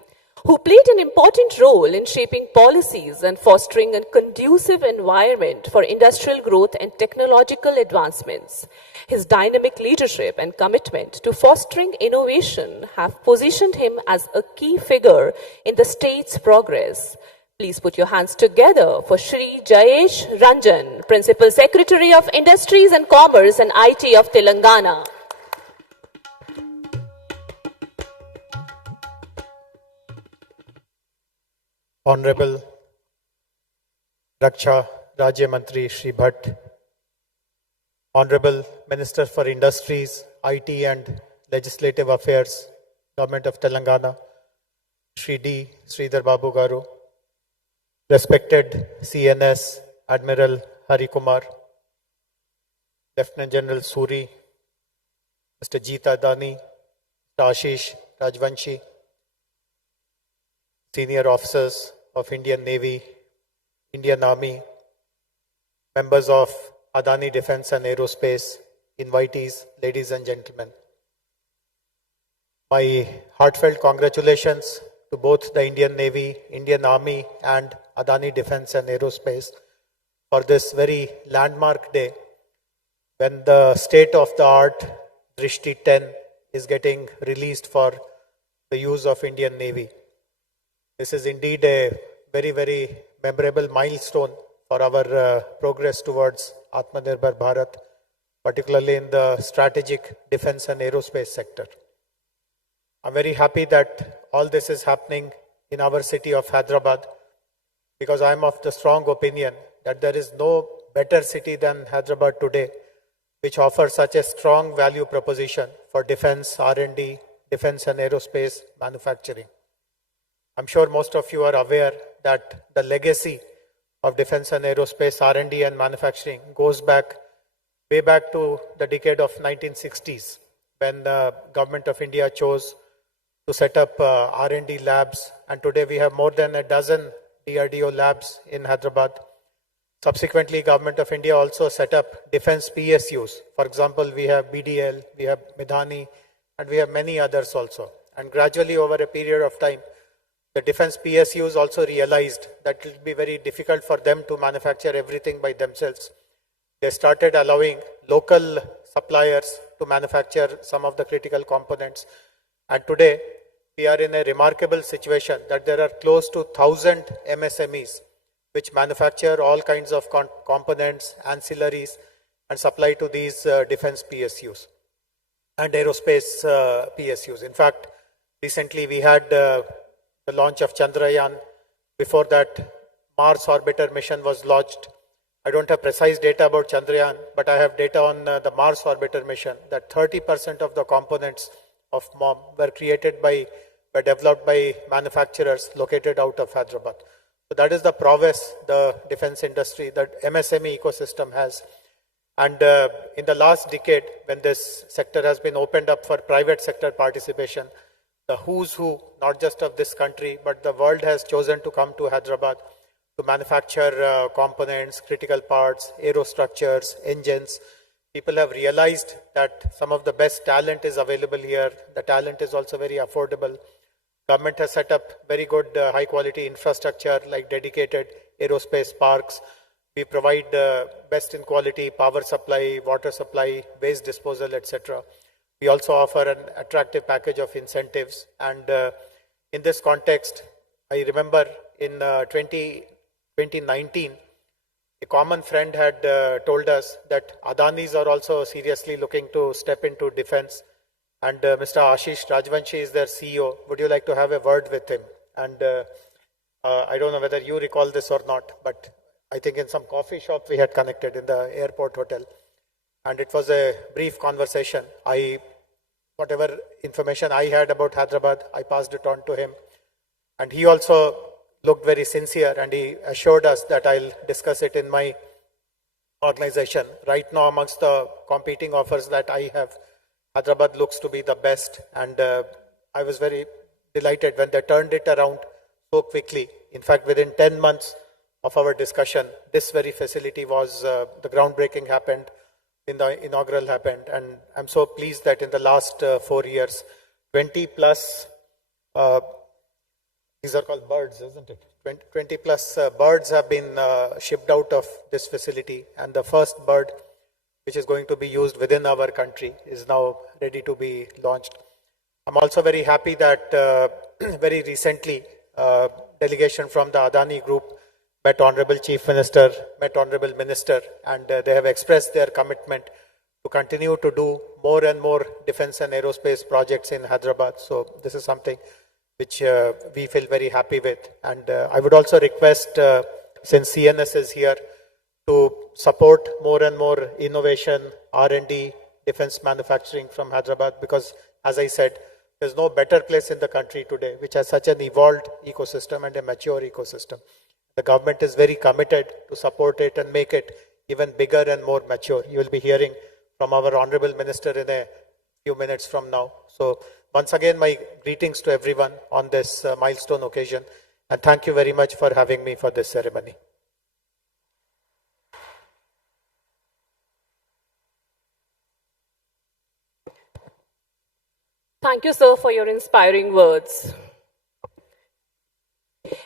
who played an important role in shaping policies and fostering a conducive environment for industrial growth and technological advancements. His dynamic leadership and commitment to fostering innovation have positioned him as a key figure in the state's progress. Please put your hands together for Shri Jayesh Ranjan, Principal Secretary of Industries and Commerce and IT of Telangana. Honorable Raksha Rajya Mantri Shri Bhatt, Honorable Minister for Industries, IT and Legislative Affairs, Government of Telangana, Shri D. Sridhar Babu Garu, respected CNS Admiral Hari Kumar, Lieutenant General Suri, Mr. Jeet Adani, Mr. Ashish, Rajvanshi, senior officers of Indian Navy, Indian Army, members of Adani Defence and Aerospace, invitees, ladies and gentlemen. My heartfelt congratulations to both the Indian Navy, Indian Army and Adani Defence and Aerospace for this very landmark day when the state-of-the-art Drishti 10 is getting released for the use of Indian Navy. This is indeed a very, very memorable milestone for our progress towards Atmanirbhar Bharat, particularly in the strategic defense and aerospace sector. I'm very happy that all this is happening in our city of Hyderabad, because I'm of the strong opinion that there is no better city than Hyderabad today, which offers such a strong value proposition for defense, R&D, defense and aerospace manufacturing. I'm sure most of you are aware that the legacy of defense and aerospace R&D and manufacturing goes back way back to the decade of 1960s, when the government of India chose to set up R&D labs, and today we have more than a dozen DRDO labs in Hyderabad. Subsequently, government of India also set up defense PSUs. For example, we have BDL, we have Midhani, and we have many others also. And gradually over a period of time, the defense PSUs also realized that it will be very difficult for them to manufacture everything by themselves. They started allowing local suppliers to manufacture some of the critical components. And today, we are in a remarkable situation that there are close to 1,000 MSMEs which manufacture all kinds of components, ancillaries, and supply to these defense PSUs and aerospace PSUs. In fact, recently we had the launch of Chandrayaan. Before that, Mars orbiter mission was launched. I don't have precise data about Chandrayaan, but I have data on the Mars orbiter mission that 30% of the components of MOM were developed by manufacturers located out of Hyderabad. So that is the prowess the defense industry, that MSME ecosystem has. And in the last decade, when this sector has been opened up for private sector participation, the who's who, not just of this country, but the world has chosen to come to Hyderabad to manufacture components, critical parts, aerostructures, engines. People have realized that some of the best talent is available here. The talent is also very affordable. Government has set up very good high quality infrastructure like dedicated aerospace parks. We provide best in quality power supply, water supply, waste disposal, etc. We also offer an attractive package of incentives. And in this context, I remember in 2019, a common friend had told us that Adanis are also seriously looking to step into defense. And Mr. Ashish Rajvanshi is their CEO. Would you like to have a word with him? And I don't know whether you recall this or not, but I think in some coffee shop we had connected in the airport hotel. And it was a brief conversation. Whatever information I had about Hyderabad, I passed it on to him. And he also looked very sincere, and he assured us that I'll discuss it in my organization. Right now, amongst the competing offers that I have, Hyderabad looks to be the best. And I was very delighted when they turned it around so quickly. In fact, within 10 months of our discussion, this very facility was, the groundbreaking happened, in the inaugural happened. And I'm so pleased that in the last 4 years, 20 plus, these are called birds, isn't it? 20 plus birds have been shipped out of this facility. And the first bird, which is going to be used within our country, is now ready to be launched. I'm also very happy that very recently, delegation from the Adani Group met Honorable Chief Minister, met Honorable Minister, and they have expressed their commitment to continue to do more and more defense and aerospace projects in Hyderabad. So this is something which we feel very happy with. And I would also request, since CNS is here, to support more and more innovation, R&D, defense manufacturing from Hyderabad, because as I said, there's no better place in the country today which has such an evolved ecosystem and a mature ecosystem. The government is very committed to support it and make it even bigger and more mature. You will be hearing from our Honorable Minister in a few minutes from now. So once again, my greetings to everyone on this milestone occasion, and thank you very much for having me for this ceremony. Thank you, sir, for your inspiring words.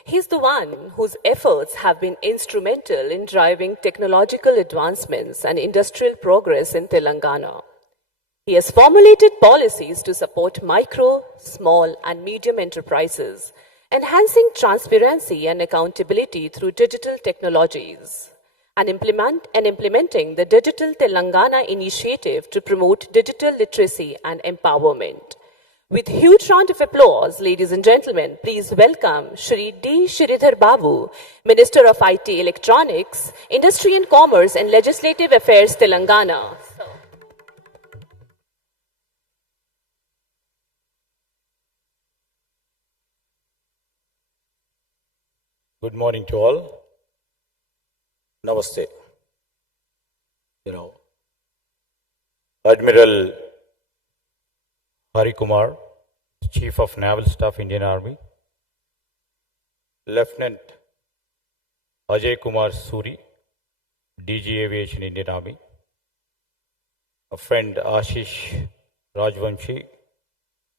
He's the one whose efforts have been instrumental in driving technological advancements and industrial progress in Telangana. He has formulated policies to support micro, small, and medium enterprises, enhancing transparency and accountability through digital technologies, and implementing the Digital Telangana initiative to promote digital literacy and empowerment. With huge round of applause, ladies and gentlemen, please welcome Shri D. Sridhar Babu, Minister of IT Electronics, Industry and Commerce and Legislative Affairs, Telangana. Good morning to all. Namaste. Admiral Kumar, Chief of Naval Staff, Indian Army, Lieutenant Ajay Kumar Suri, DG Aviation, Indian Army, a friend Ashish Rajvanshi,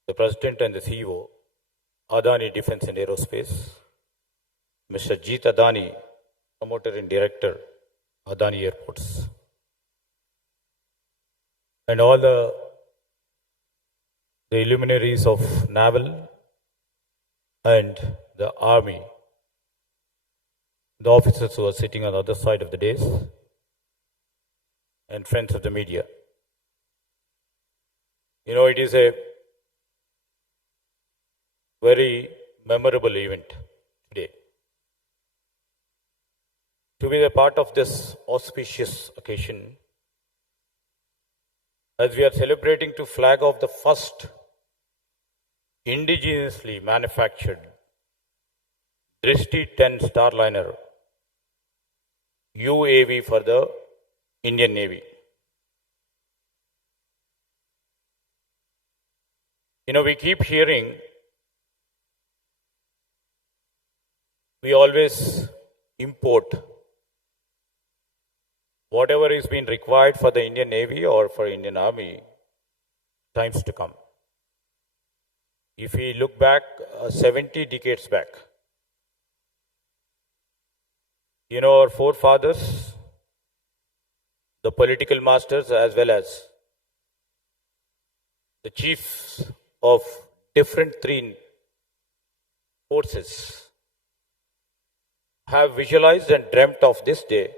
the President and the CEO, Adani Defence Aerospace, Mr. Jeet Adani, Promoter and Director, Adani Airports, and all the luminaries of Naval and the Army, the officers who are sitting on the other side of the dais, and friends of the media. It is a very memorable event today. To be a part of this auspicious occasion, as we are celebrating to flag off the first indigenously manufactured Drishti 10 Starliner UAV for the Indian Navy. We keep hearing, we always import whatever is being required for the Indian Navy or for Indian Army times to come. If we look back 70 decades back, our forefathers, the political masters as well as the chiefs of different three forces have visualized and dreamt of this day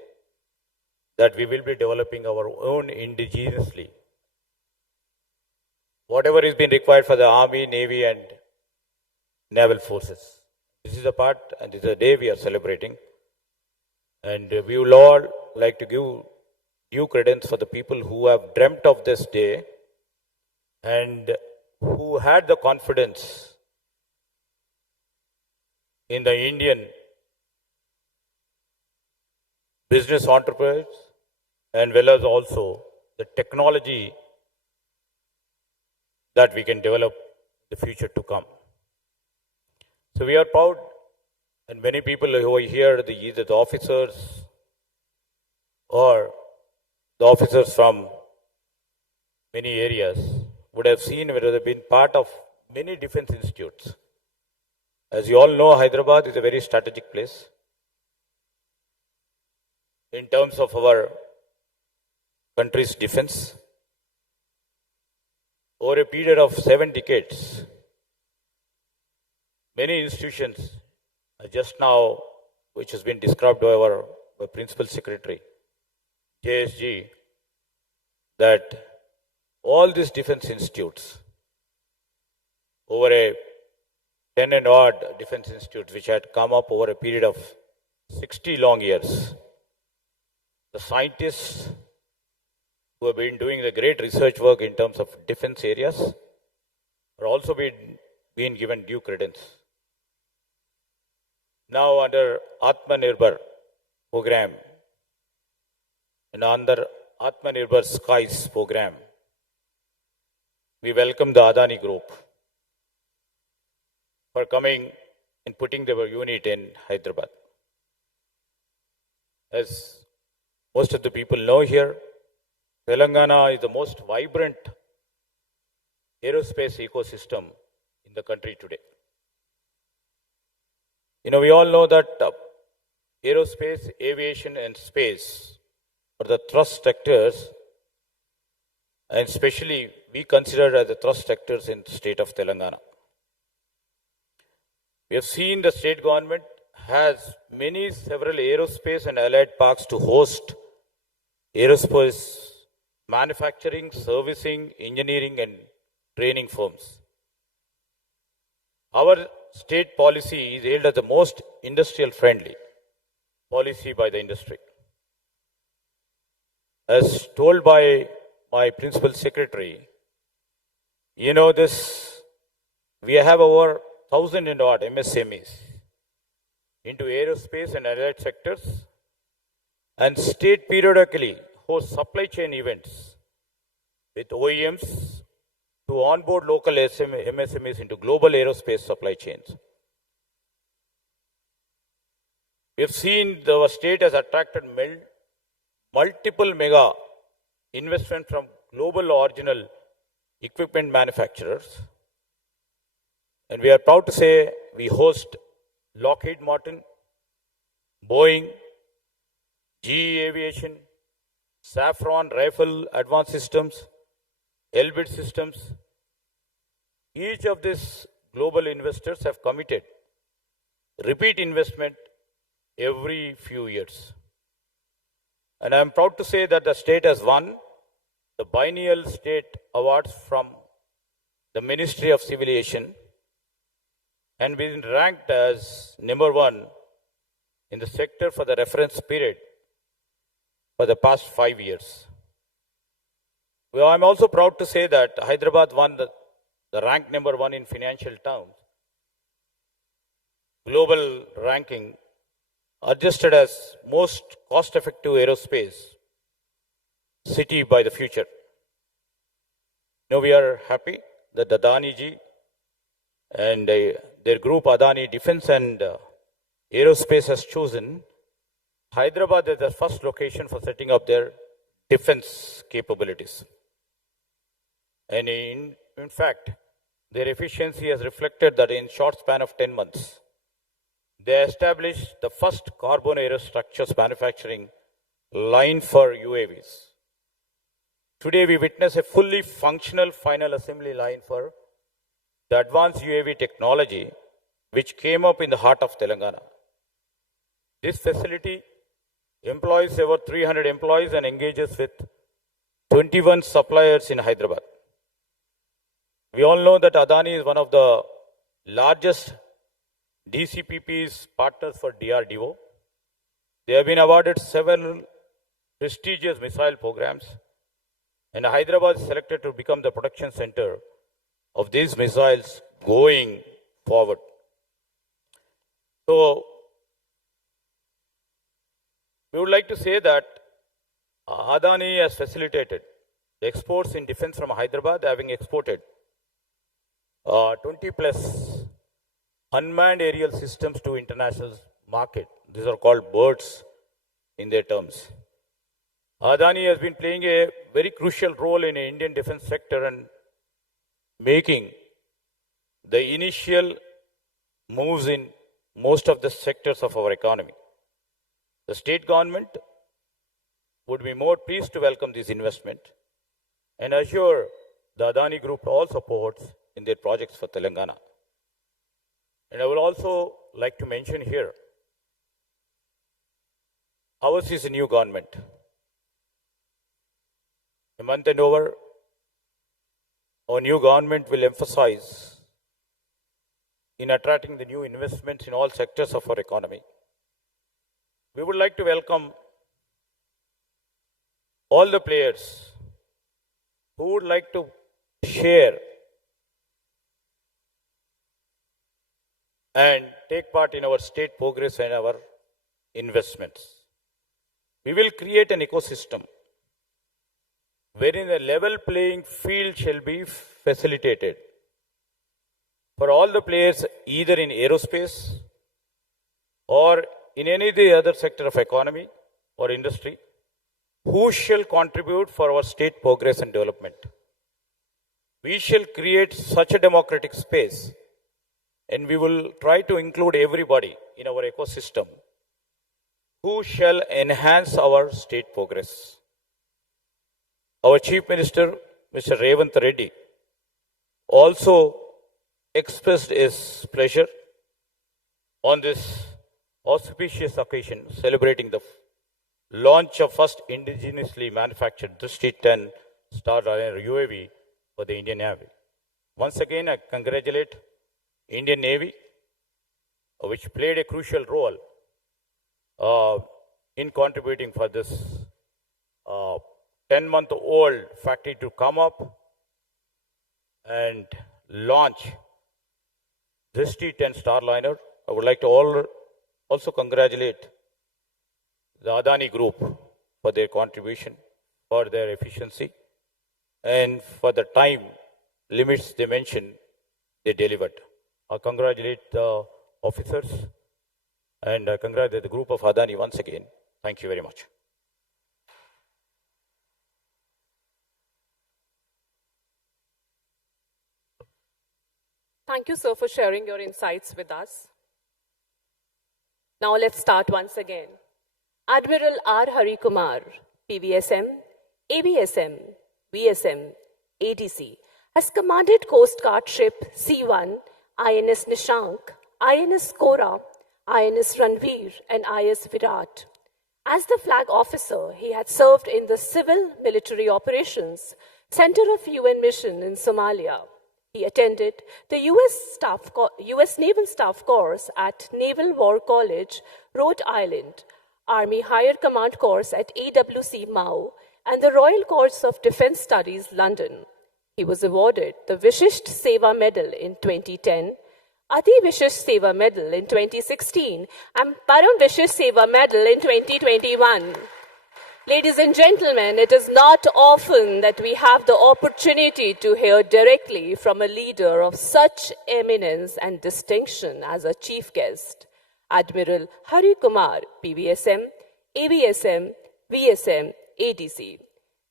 that we will be developing our own indigenously whatever is being required for the Army, Navy, and Naval Forces. This is the part, and this is the day we are celebrating. And we will all like to give due credence for the people who have dreamt of this day and who had the confidence in the Indian business entrepreneurs and well as also the technology that we can develop in the future to come. So we are proud, and many people who are here, either the officers or the officers from many areas would have seen whether they've been part of many defense institutes. As you all know, Hyderabad is a very strategic place in terms of our country's defense. Over a period of 7 decades, many institutions, just now, which has been described by our Principal Secretary, Jayesh, that all these defense institutes, over a 10 and odd defense institutes which had come up over a period of 60 long years, the scientists who have been doing the great research work in terms of defense areas are also being given due credence. Now under Atmanirbhar program and under Atmanirbhar Skies program, we welcome the Adani Group for coming and putting their unit in Hyderabad. As most of the people know here, Telangana is the most vibrant aerospace ecosystem in the country today. We all know that aerospace, aviation, and space are the thrust sectors, and especially we consider as the thrust sectors in the state of Telangana. We have seen the state government has several aerospace and allied parks to host aerospace manufacturing, servicing, engineering, and training firms. Our state policy is hailed as the most industrial friendly policy by the industry. As told by my Principal Secretary, we have over 1,000 and odd MSMEs into aerospace and allied sectors, and state periodically hosts supply chain events with OEMs to onboard local MSMEs into global aerospace supply chains. We have seen our state has attracted multiple mega investment from global original equipment manufacturers. And we are proud to say we host Lockheed Martin, Boeing, GE Aviation, Safran Rifle Advanced Systems, Elbit Systems. Each of these global investors have committed repeat investment every few years. And I am proud to say that the state has won the biennial state awards from the Ministry of Civil Aviation and been ranked as #1 in the sector for the reference period for the past 5 years. Well, I'm also proud to say that Hyderabad won the rank #1 in financial terms, global ranking, adjusted as most cost-effective aerospace city by the future. Now we are happy that Adani ji and their group Adani Defence and Aerospace has chosen Hyderabad as the first location for setting up their defense capabilities. And in fact, their efficiency has reflected that in short span of 10 months, they established the first carbon aerostructures manufacturing line for UAVs. Today, we witness a fully functional final assembly line for the advanced UAV technology, which came up in the heart of Telangana. This facility employs over 300 employees and engages with 21 suppliers in Hyderabad. We all know that Adani is one of the largest DCPP's partners for DRDO. They have been awarded several prestigious missile programs, and Hyderabad is selected to become the production center of these missiles going forward. So, we would like to say that Adani has facilitated the exports in defense from Hyderabad, having exported 20 plus unmanned aerial systems to international market. These are called birds in their terms. Adani has been playing a very crucial role in the Indian defense sector and making the initial moves in most of the sectors of our economy. The state government would be more pleased to welcome this investment and assure the Adani Group all supports in their projects for Telangana. And I would also like to mention here, ours is a new government. A month and over, our new government will emphasize in attracting the new investments in all sectors of our economy. We would like to welcome all the players who would like to share and take part in our state progress and our investments. We will create an ecosystem wherein a level playing field shall be facilitated for all the players either in aerospace or in any of the other sector of economy or industry who shall contribute for our state progress and development. We shall create such a democratic space and we will try to include everybody in our ecosystem who shall enhance our state progress. Our Chief Minister, Mr. Revant Reddy, also expressed his pleasure on this auspicious occasion celebrating the launch of first indigenously manufactured Drishti 10 Starliner UAV for the Indian Navy. Once again, I congratulate Indian Navy, which played a crucial role in contributing for this 10-month-old factory to come up and launch Drishti 10 Starliner. I would like to also congratulate the Adani Group for their contribution, for their efficiency, and for the time limits they mentioned, they delivered. I congratulate the officers and I congratulate the group of Adani once again. Thank you very much. Thank you, sir, for sharing your insights with us. Now let's start once again. Admiral R. Hari Kumar, PVSM, ABSM, VSM, ADC, has commanded Coast Guard ship C-1, INS Nishank, INS Kora, INS Ranveer, and IS Virat. As the flag officer, he had served in the Civil Military Operations Center of UN Mission in Somalia. He attended the US Naval Staff Course at Naval War College, Rhode Island, Army Higher Command Course at AWC Mao, and the Royal Course of Defense Studies, London. He was awarded the Vishisht Seva Medal in 2010, Ati Vishisht Seva Medal in 2016, and Param Vishisht Seva Medal in 2021. Ladies and gentlemen, it is not often that we have the opportunity to hear directly from a leader of such eminence and distinction as a chief guest, Admiral Hari Kumar, PVSM, ABSM, VSM, ADC.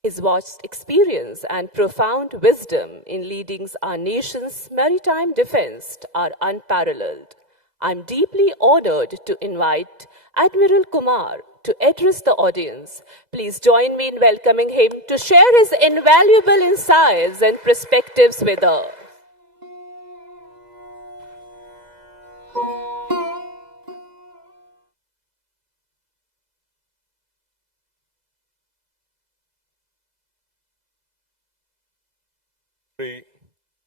His vast experience and profound wisdom in leading our nation's maritime defense are unparalleled. I'm deeply honored to invite Admiral Kumar to address the audience. Please join me in welcoming him to share his invaluable insights and perspectives with us.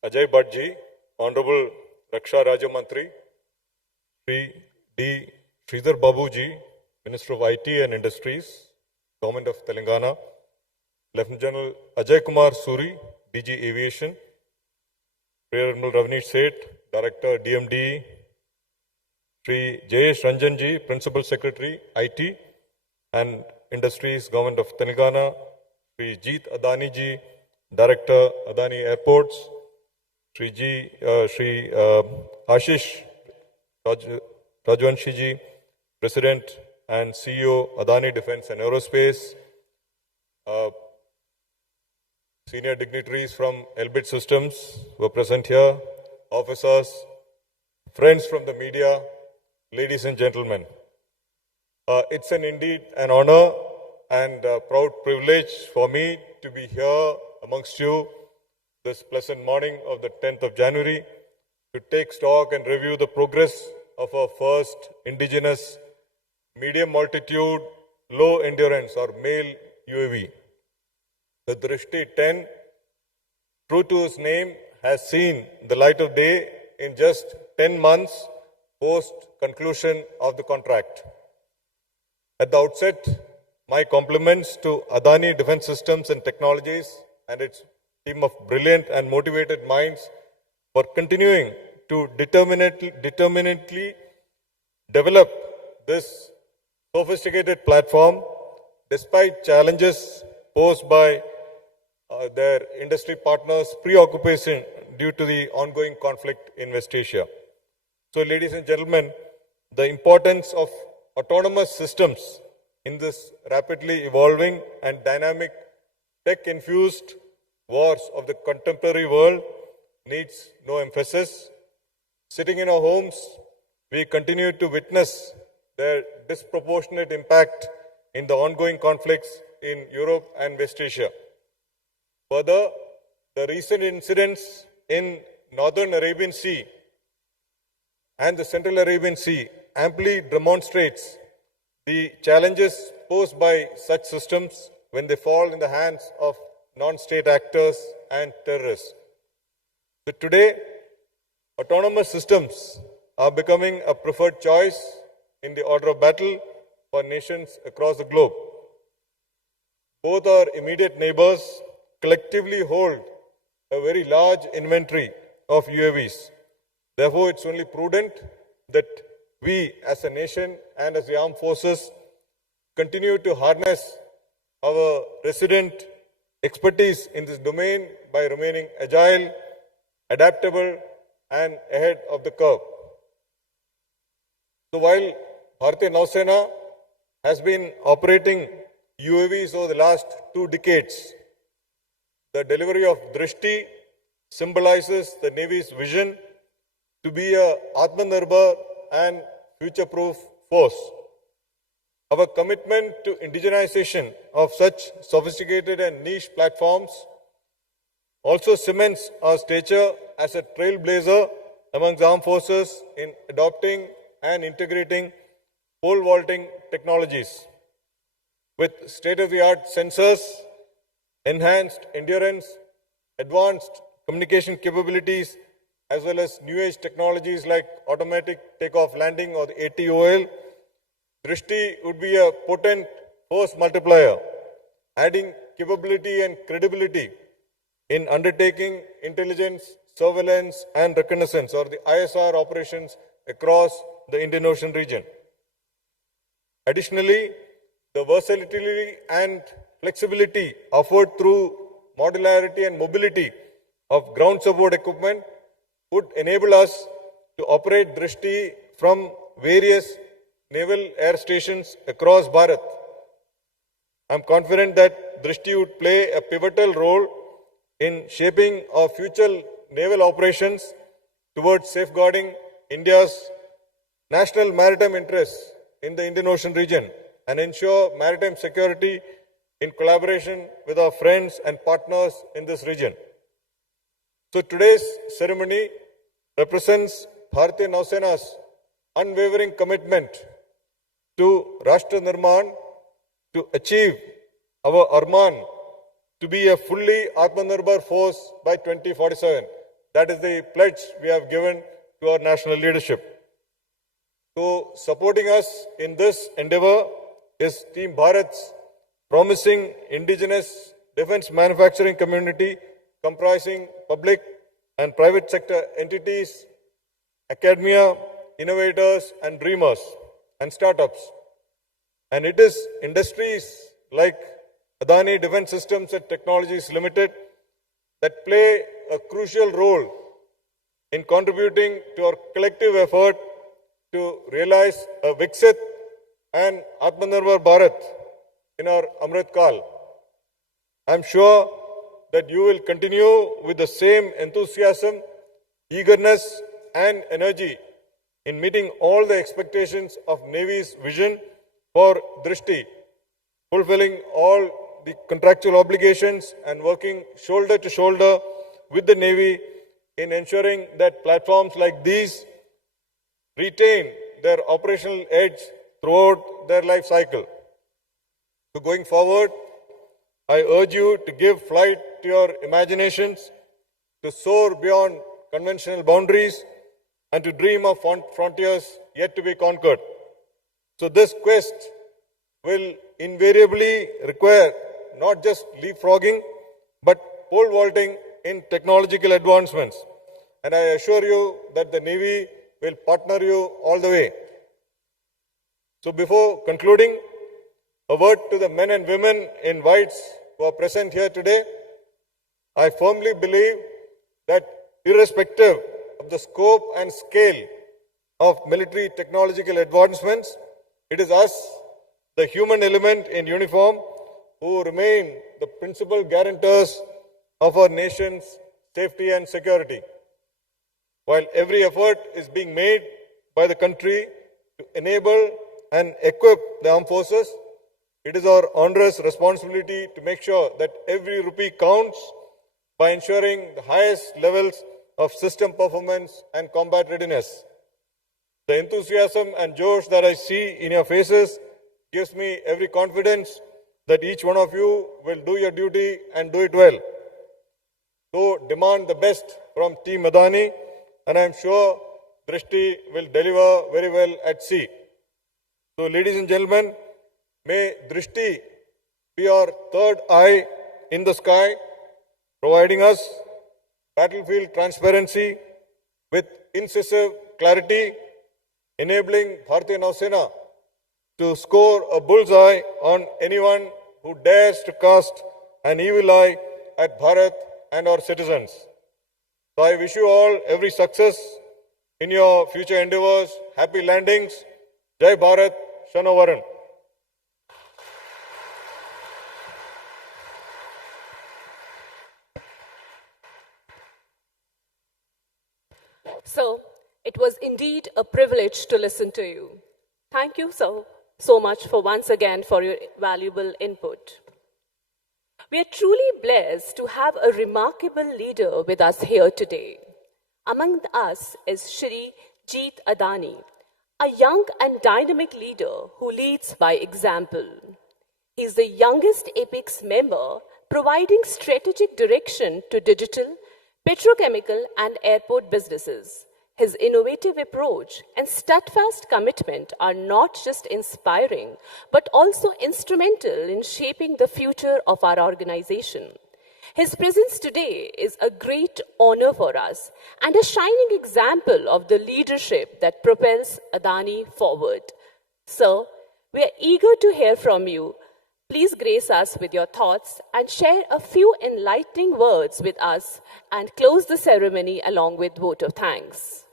Ajay Bhatt ji, Honorable Raksha Rajya Mantri, Sri D. Sridhar Babu ji, Minister of IT and Industries, Government of Telangana, Lieutenant General Ajay Kumar Suri, DG Aviation, Rear Admiral Ravneesh Seth, Director DMDE, Sri Jayesh Ranjan ji, Principal Secretary IT and Industries, Government of Telangana, Sri Jeet Adani ji, Director Adani Airports, Sri Ashish Rajvanshi ji, President and CEO Adani Defence Aerospace, senior dignitaries from Elbit Systems who are present here, officers, friends from the media, ladies and gentlemen. It's indeed an honor and a proud privilege for me to be here amongst you this pleasant morning of the 10th of January to take stock and review the progress of our first indigenous medium multitude, low endurance or MALE UAV. The Drishti 10, true to its name, has seen the light of day in just 10 months post conclusion of the contract. At the outset, my compliments to Adani Defence Systems and Technologies and its team of brilliant and motivated minds for continuing to determinedly develop this sophisticated platform despite challenges posed by their industry partners' preoccupation due to the ongoing conflict in West Asia. So, ladies and gentlemen, the importance of autonomous systems in this rapidly evolving and dynamic tech-infused wars of the contemporary world needs no emphasis. Sitting in our homes, we continue to witness their disproportionate impact in the ongoing conflicts in Europe and West Asia. Further, the recent incidents in Northern Arabian Sea and the Central Arabian Sea amply demonstrates the challenges posed by such systems when they fall in the hands of non-state actors and terrorists. So today, autonomous systems are becoming a preferred choice in the order of battle for nations across the globe. Both our immediate neighbors collectively hold a very large inventory of UAVs. Therefore, it's only prudent that we as a nation and as the armed forces continue to harness our resident expertise in this domain by remaining agile, adaptable, and ahead of the curve. So while Bharatiya Nausena has been operating UAVs over the last 2 decades, the delivery of Drishti symbolizes the Navy's vision to be a Atmanirbhar and future-proof force. Our commitment to indigenization of such sophisticated and niche platforms also cements our stature as a trailblazer among the armed forces in adopting and integrating pole vaulting technologies. With state-of-the-art sensors, enhanced endurance, advanced communication capabilities, as well as new age technologies like automatic takeoff landing or the ATOL, Drishti would be a potent force multiplier, adding capability and credibility in undertaking intelligence, surveillance and reconnaissance or the ISR operations across the Indian Ocean region. Additionally, the versatility and flexibility offered through modularity and mobility of ground support equipment would enable us to operate Drishti from various naval air stations across Bharat. I am confident that Drishti would play a pivotal role in shaping our future naval operations towards safeguarding India's national maritime interests in the Indian Ocean region and ensure maritime security in collaboration with our friends and partners in this region. So today's ceremony represents Bharatiya Nausena's unwavering commitment to Rashtra Nirman to achieve our Arman to be a fully Atmanirbhar force by 2047. That is the pledge we have given to our national leadership. So, supporting us in this endeavor is Team Bharat's promising indigenous defense manufacturing community comprising public and private sector entities, academia, innovators and dreamers and startups. And it is industries like Adani Defence Systems and Technologies Limited that play a crucial role in contributing to our collective effort to realize a Viksit and Atmanirbhar Bharat in our Amrit Kal. I am sure that you will continue with the same enthusiasm, eagerness and energy in meeting all the expectations of Navy's vision for Drishti, fulfilling all the contractual obligations and working shoulder to shoulder with the Navy in ensuring that platforms like these retain their operational edge throughout their life cycle. So going forward, I urge you to give flight to your imaginations, to soar beyond conventional boundaries, and to dream of frontiers yet to be conquered. So this quest will invariably require not just leapfrogging, but pole vaulting in technological advancements. And I assure you that the Navy will partner you all the way. So before concluding, a word to the men and women in whites who are present here today. I firmly believe that irrespective of the scope and scale of military technological advancements, it is us, the human element in uniform, who remain the principal guarantors of our nation's safety and security. While every effort is being made by the country to enable and equip the armed forces, it is our onerous responsibility to make sure that every rupee counts by ensuring the highest levels of system performance and combat readiness. The enthusiasm and josh that I see in your faces gives me every confidence that each one of you will do your duty and do it well. So demand the best from Team Adani, and I am sure Drishti will deliver very well at sea. So ladies and gentlemen, may Drishti be our third eye in the sky, providing us battlefield transparency with incisive clarity, enabling Bharatiya Nausena to score a bullseye on anyone who dares to cast an evil eye at Bharat and our citizens. So I wish you all every success in your future endeavors. Happy landings. Jai Bharat, Shano Varan. So, it was indeed a privilege to listen to you. Thank you so much for once again for your valuable input. We are truly blessed to have a remarkable leader with us here today. Among us is Shri Jeet Adani, a young and dynamic leader who leads by example. He is the youngest APEX member, providing strategic direction to digital, petrochemical and airport businesses. His innovative approach and steadfast commitment are not just inspiring, but also instrumental in shaping the future of our organization. His presence today is a great honor for us and a shining example of the leadership that propels Adani forward. Sir, we are eager to hear from you. Please grace us with your thoughts and share a few enlightening words with us and close the ceremony along with vote of thanks.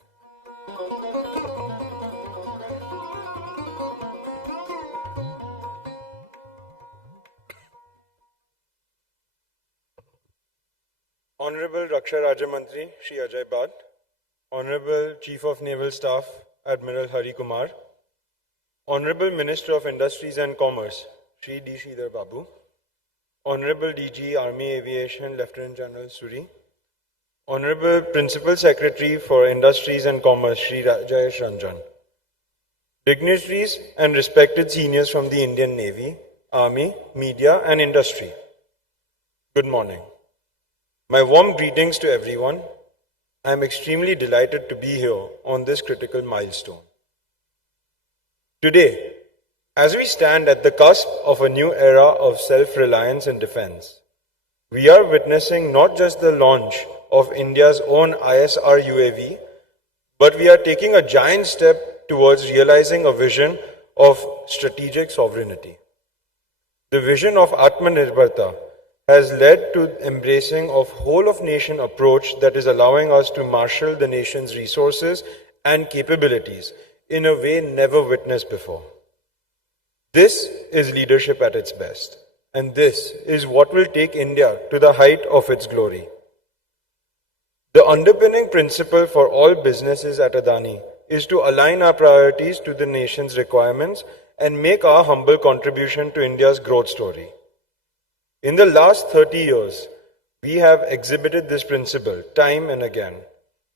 Honorable Raksha Rajya Mantri Shri Ajay Bhatt, Honorable Chief of Naval Staff Admiral Kumar, Honorable Minister of Industries and Commerce Shri D. Sridhar Babu, Honorable DG Army Aviation Lieutenant General Suri, Honorable Principal Secretary for Industries and Commerce Shri Jayesh Ranjan, dignitaries and respected seniors from the Indian Navy, Army, Media and Industry. Good morning. My warm greetings to everyone. I am extremely delighted to be here on this critical milestone. Today, as we stand at the cusp of a new era of self-reliance in defense, we are witnessing not just the launch of India's own ISR UAV, but we are taking a giant step towards realizing a vision of strategic sovereignty. The vision of Atmanirbharta has led to embracing of whole-of-nation approach that is allowing us to marshal the nation's resources and capabilities in a way never witnessed before. This is leadership at its best, and this is what will take India to the height of its glory. The underpinning principle for all businesses at Adani is to align our priorities to the nation's requirements and make our humble contribution to India's growth story. In the last 30 years, we have exhibited this principle time and again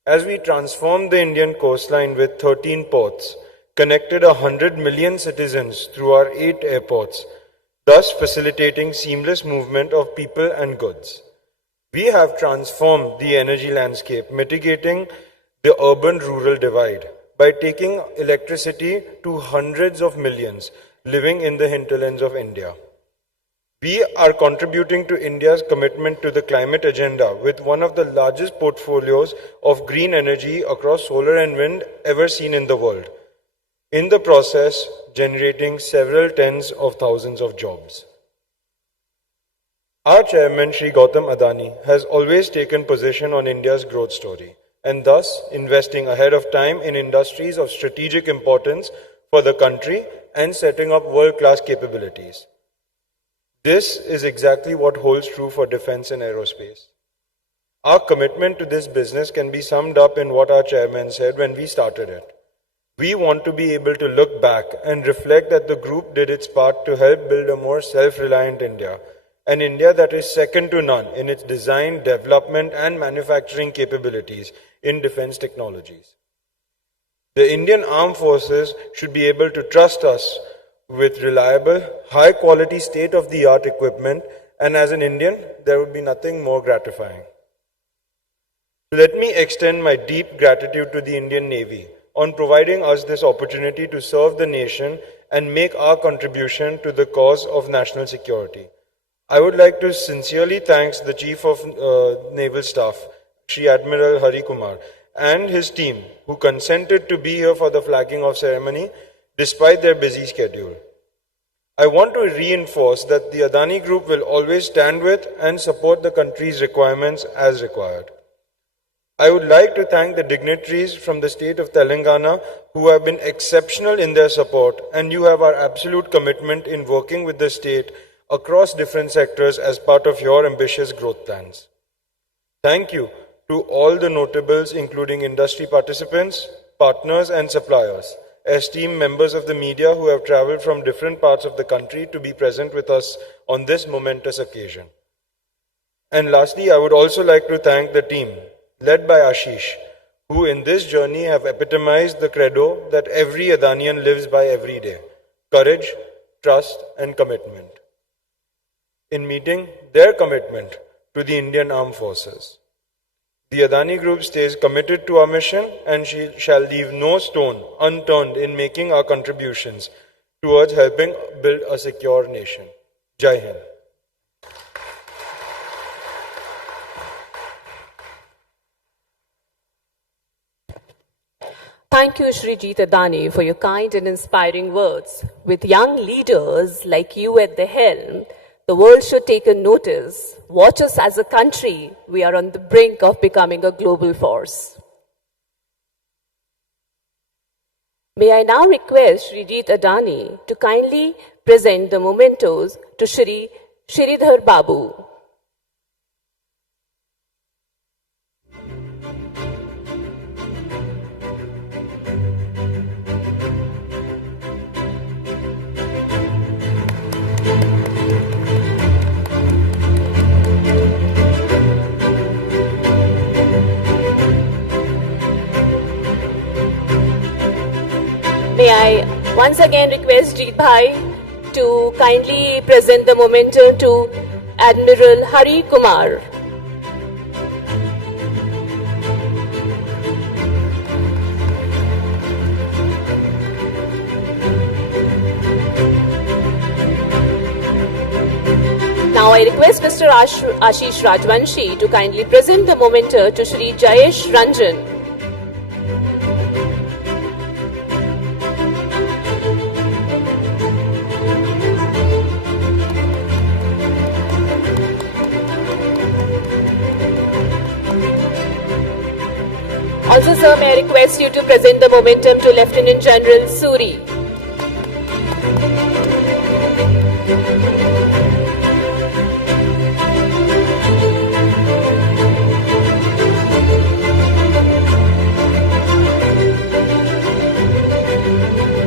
as we transformed the Indian coastline with 13 ports, connected 100 million citizens through our 8 airports, thus facilitating seamless movement of people and goods. We have transformed the energy landscape, mitigating the urban-rural divide by taking electricity to hundreds of millions living in the hinterlands of India. We are contributing to India's commitment to the climate agenda with one of the largest portfolios of green energy across solar and wind ever seen in the world. In the process, generating several tens of thousands of jobs. Our chairman, Shri Gautam Adani, has always taken position on India's growth story and thus investing ahead of time in industries of strategic importance for the country and setting up world-class capabilities. This is exactly what holds true for defense and aerospace. Our commitment to this business can be summed up in what our chairman said when we started it. We want to be able to look back and reflect that the group did its part to help build a more self-reliant India, an India that is second to none in its design, development and manufacturing capabilities in defense technologies. The Indian Armed Forces should be able to trust us with reliable, high-quality, state-of-the-art equipment, and as an Indian, there would be nothing more gratifying. Let me extend my deep gratitude to the Indian Navy on providing us this opportunity to serve the nation and make our contribution to the cause of national security. I would like to sincerely thank the Chief of Naval Staff, Shri Admiral Kumar, and his team who consented to be here for the flagging of ceremony despite their busy schedule. I want to reinforce that the Adani Group will always stand with and support the country's requirements as required. I would like to thank the dignitaries from the state of Telangana who have been exceptional in their support, and you have our absolute commitment in working with the state across different sectors as part of your ambitious growth plans. Thank you to all the notables, including industry participants, partners and suppliers, esteemed members of the media who have traveled from different parts of the country to be present with us on this momentous occasion. And lastly, I would also like to thank the team led by Ashish, who in this journey have epitomized the credo that every Adanian lives by every day: courage, trust and commitment. In meeting their commitment to the Indian Armed Forces, the Adani Group stays committed to our mission and shall leave no stone unturned in making our contributions towards helping build a secure nation. Jai Hind. Thank you, Shri Jeet Adani, for your kind and inspiring words. With young leaders like you at the helm, the world should take a notice. Watch us as a country. We are on the brink of becoming a global force. May I now request Shri Jeet Adani to kindly present the mementos to Shri Sridhar Babu. May I once again request Jeet Bhai to kindly present the memento to Admiral Kumar. I request Mr. Ashish Rajvanshi to kindly present the memento to Shri Jayesh Ranjan. Also, sir, may I request you to present the momentum to Lieutenant General Suri.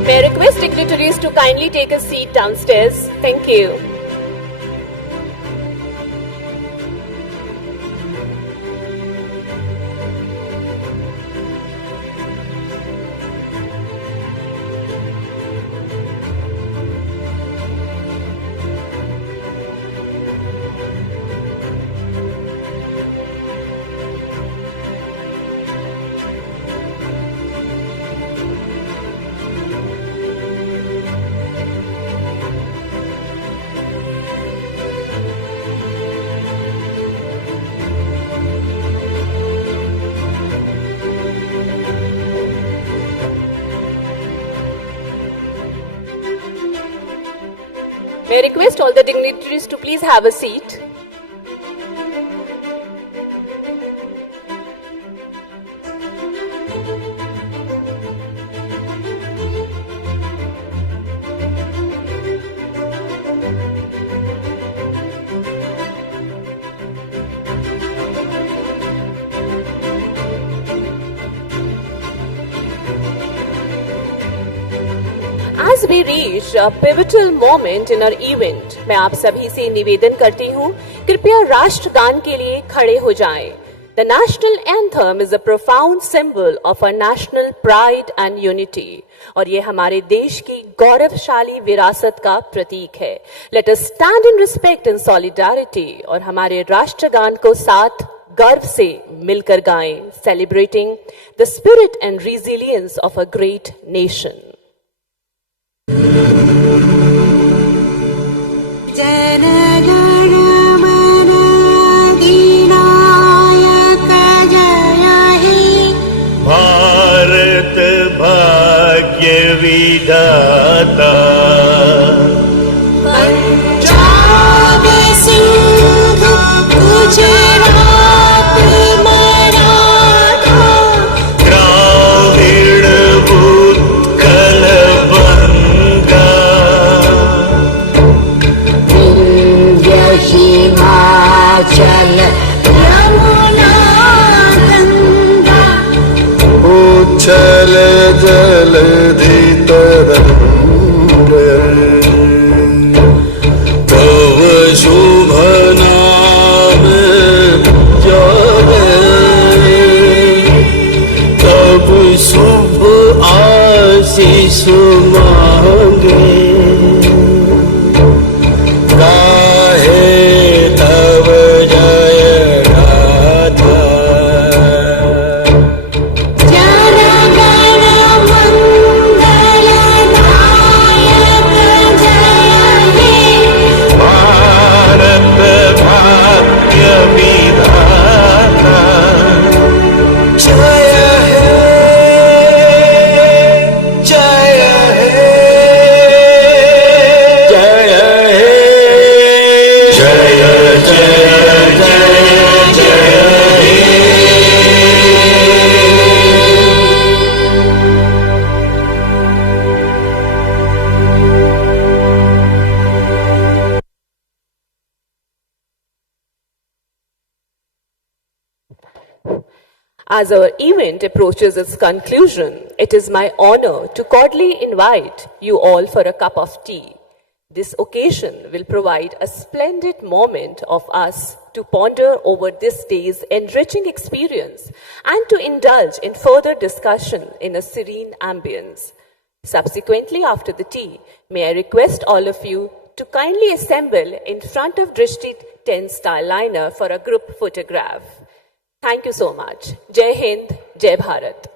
May I request dignitaries to kindly take a seat downstairs. Thank you. May I request all the dignitaries to please have a seat. As we reach a pivotal moment in our event, मैं आप सभी से निवेदन करती हूँ, कृपया राष्ट्रगान के लिए खड़े हो जाएं. The national anthem is a profound symbol of our national pride and unity. और ये हमारे देश की गौरवशाली विरासत का प्रतीक है. Let us stand in respect and solidarity और हमारे राष्ट्रगान को साथ गर्व से मिलकर गाएं, celebrating the spirit and resilience of a great nation. Bharat भाग्य विधाता पंजाब सिंध गुजरात मराठा द्राविड़ उत्कल बंगा विंध्य हिमाचल यमुना गंगा उच्छल जलधि तरंग तव शुभ नाम जागे तब शुभ आशीष मांगे गाहे तव जय गाथा जनगण मंगल नायक जय हे भारत भाग्य विधाता जय हे जय हे जय हे जय जय जय जय हे As our event approaches its conclusion, it is my honor to cordially invite you all for a cup of tea. This occasion will provide a splendid moment of us to ponder over this day's enriching experience and to indulge in further discussion in a serene ambience. Subsequently, after the tea, may I request all of you to kindly assemble in front of Drishti 10 Starliner for a group photograph. Thank you so much. Jai Hind, Jai Bharat.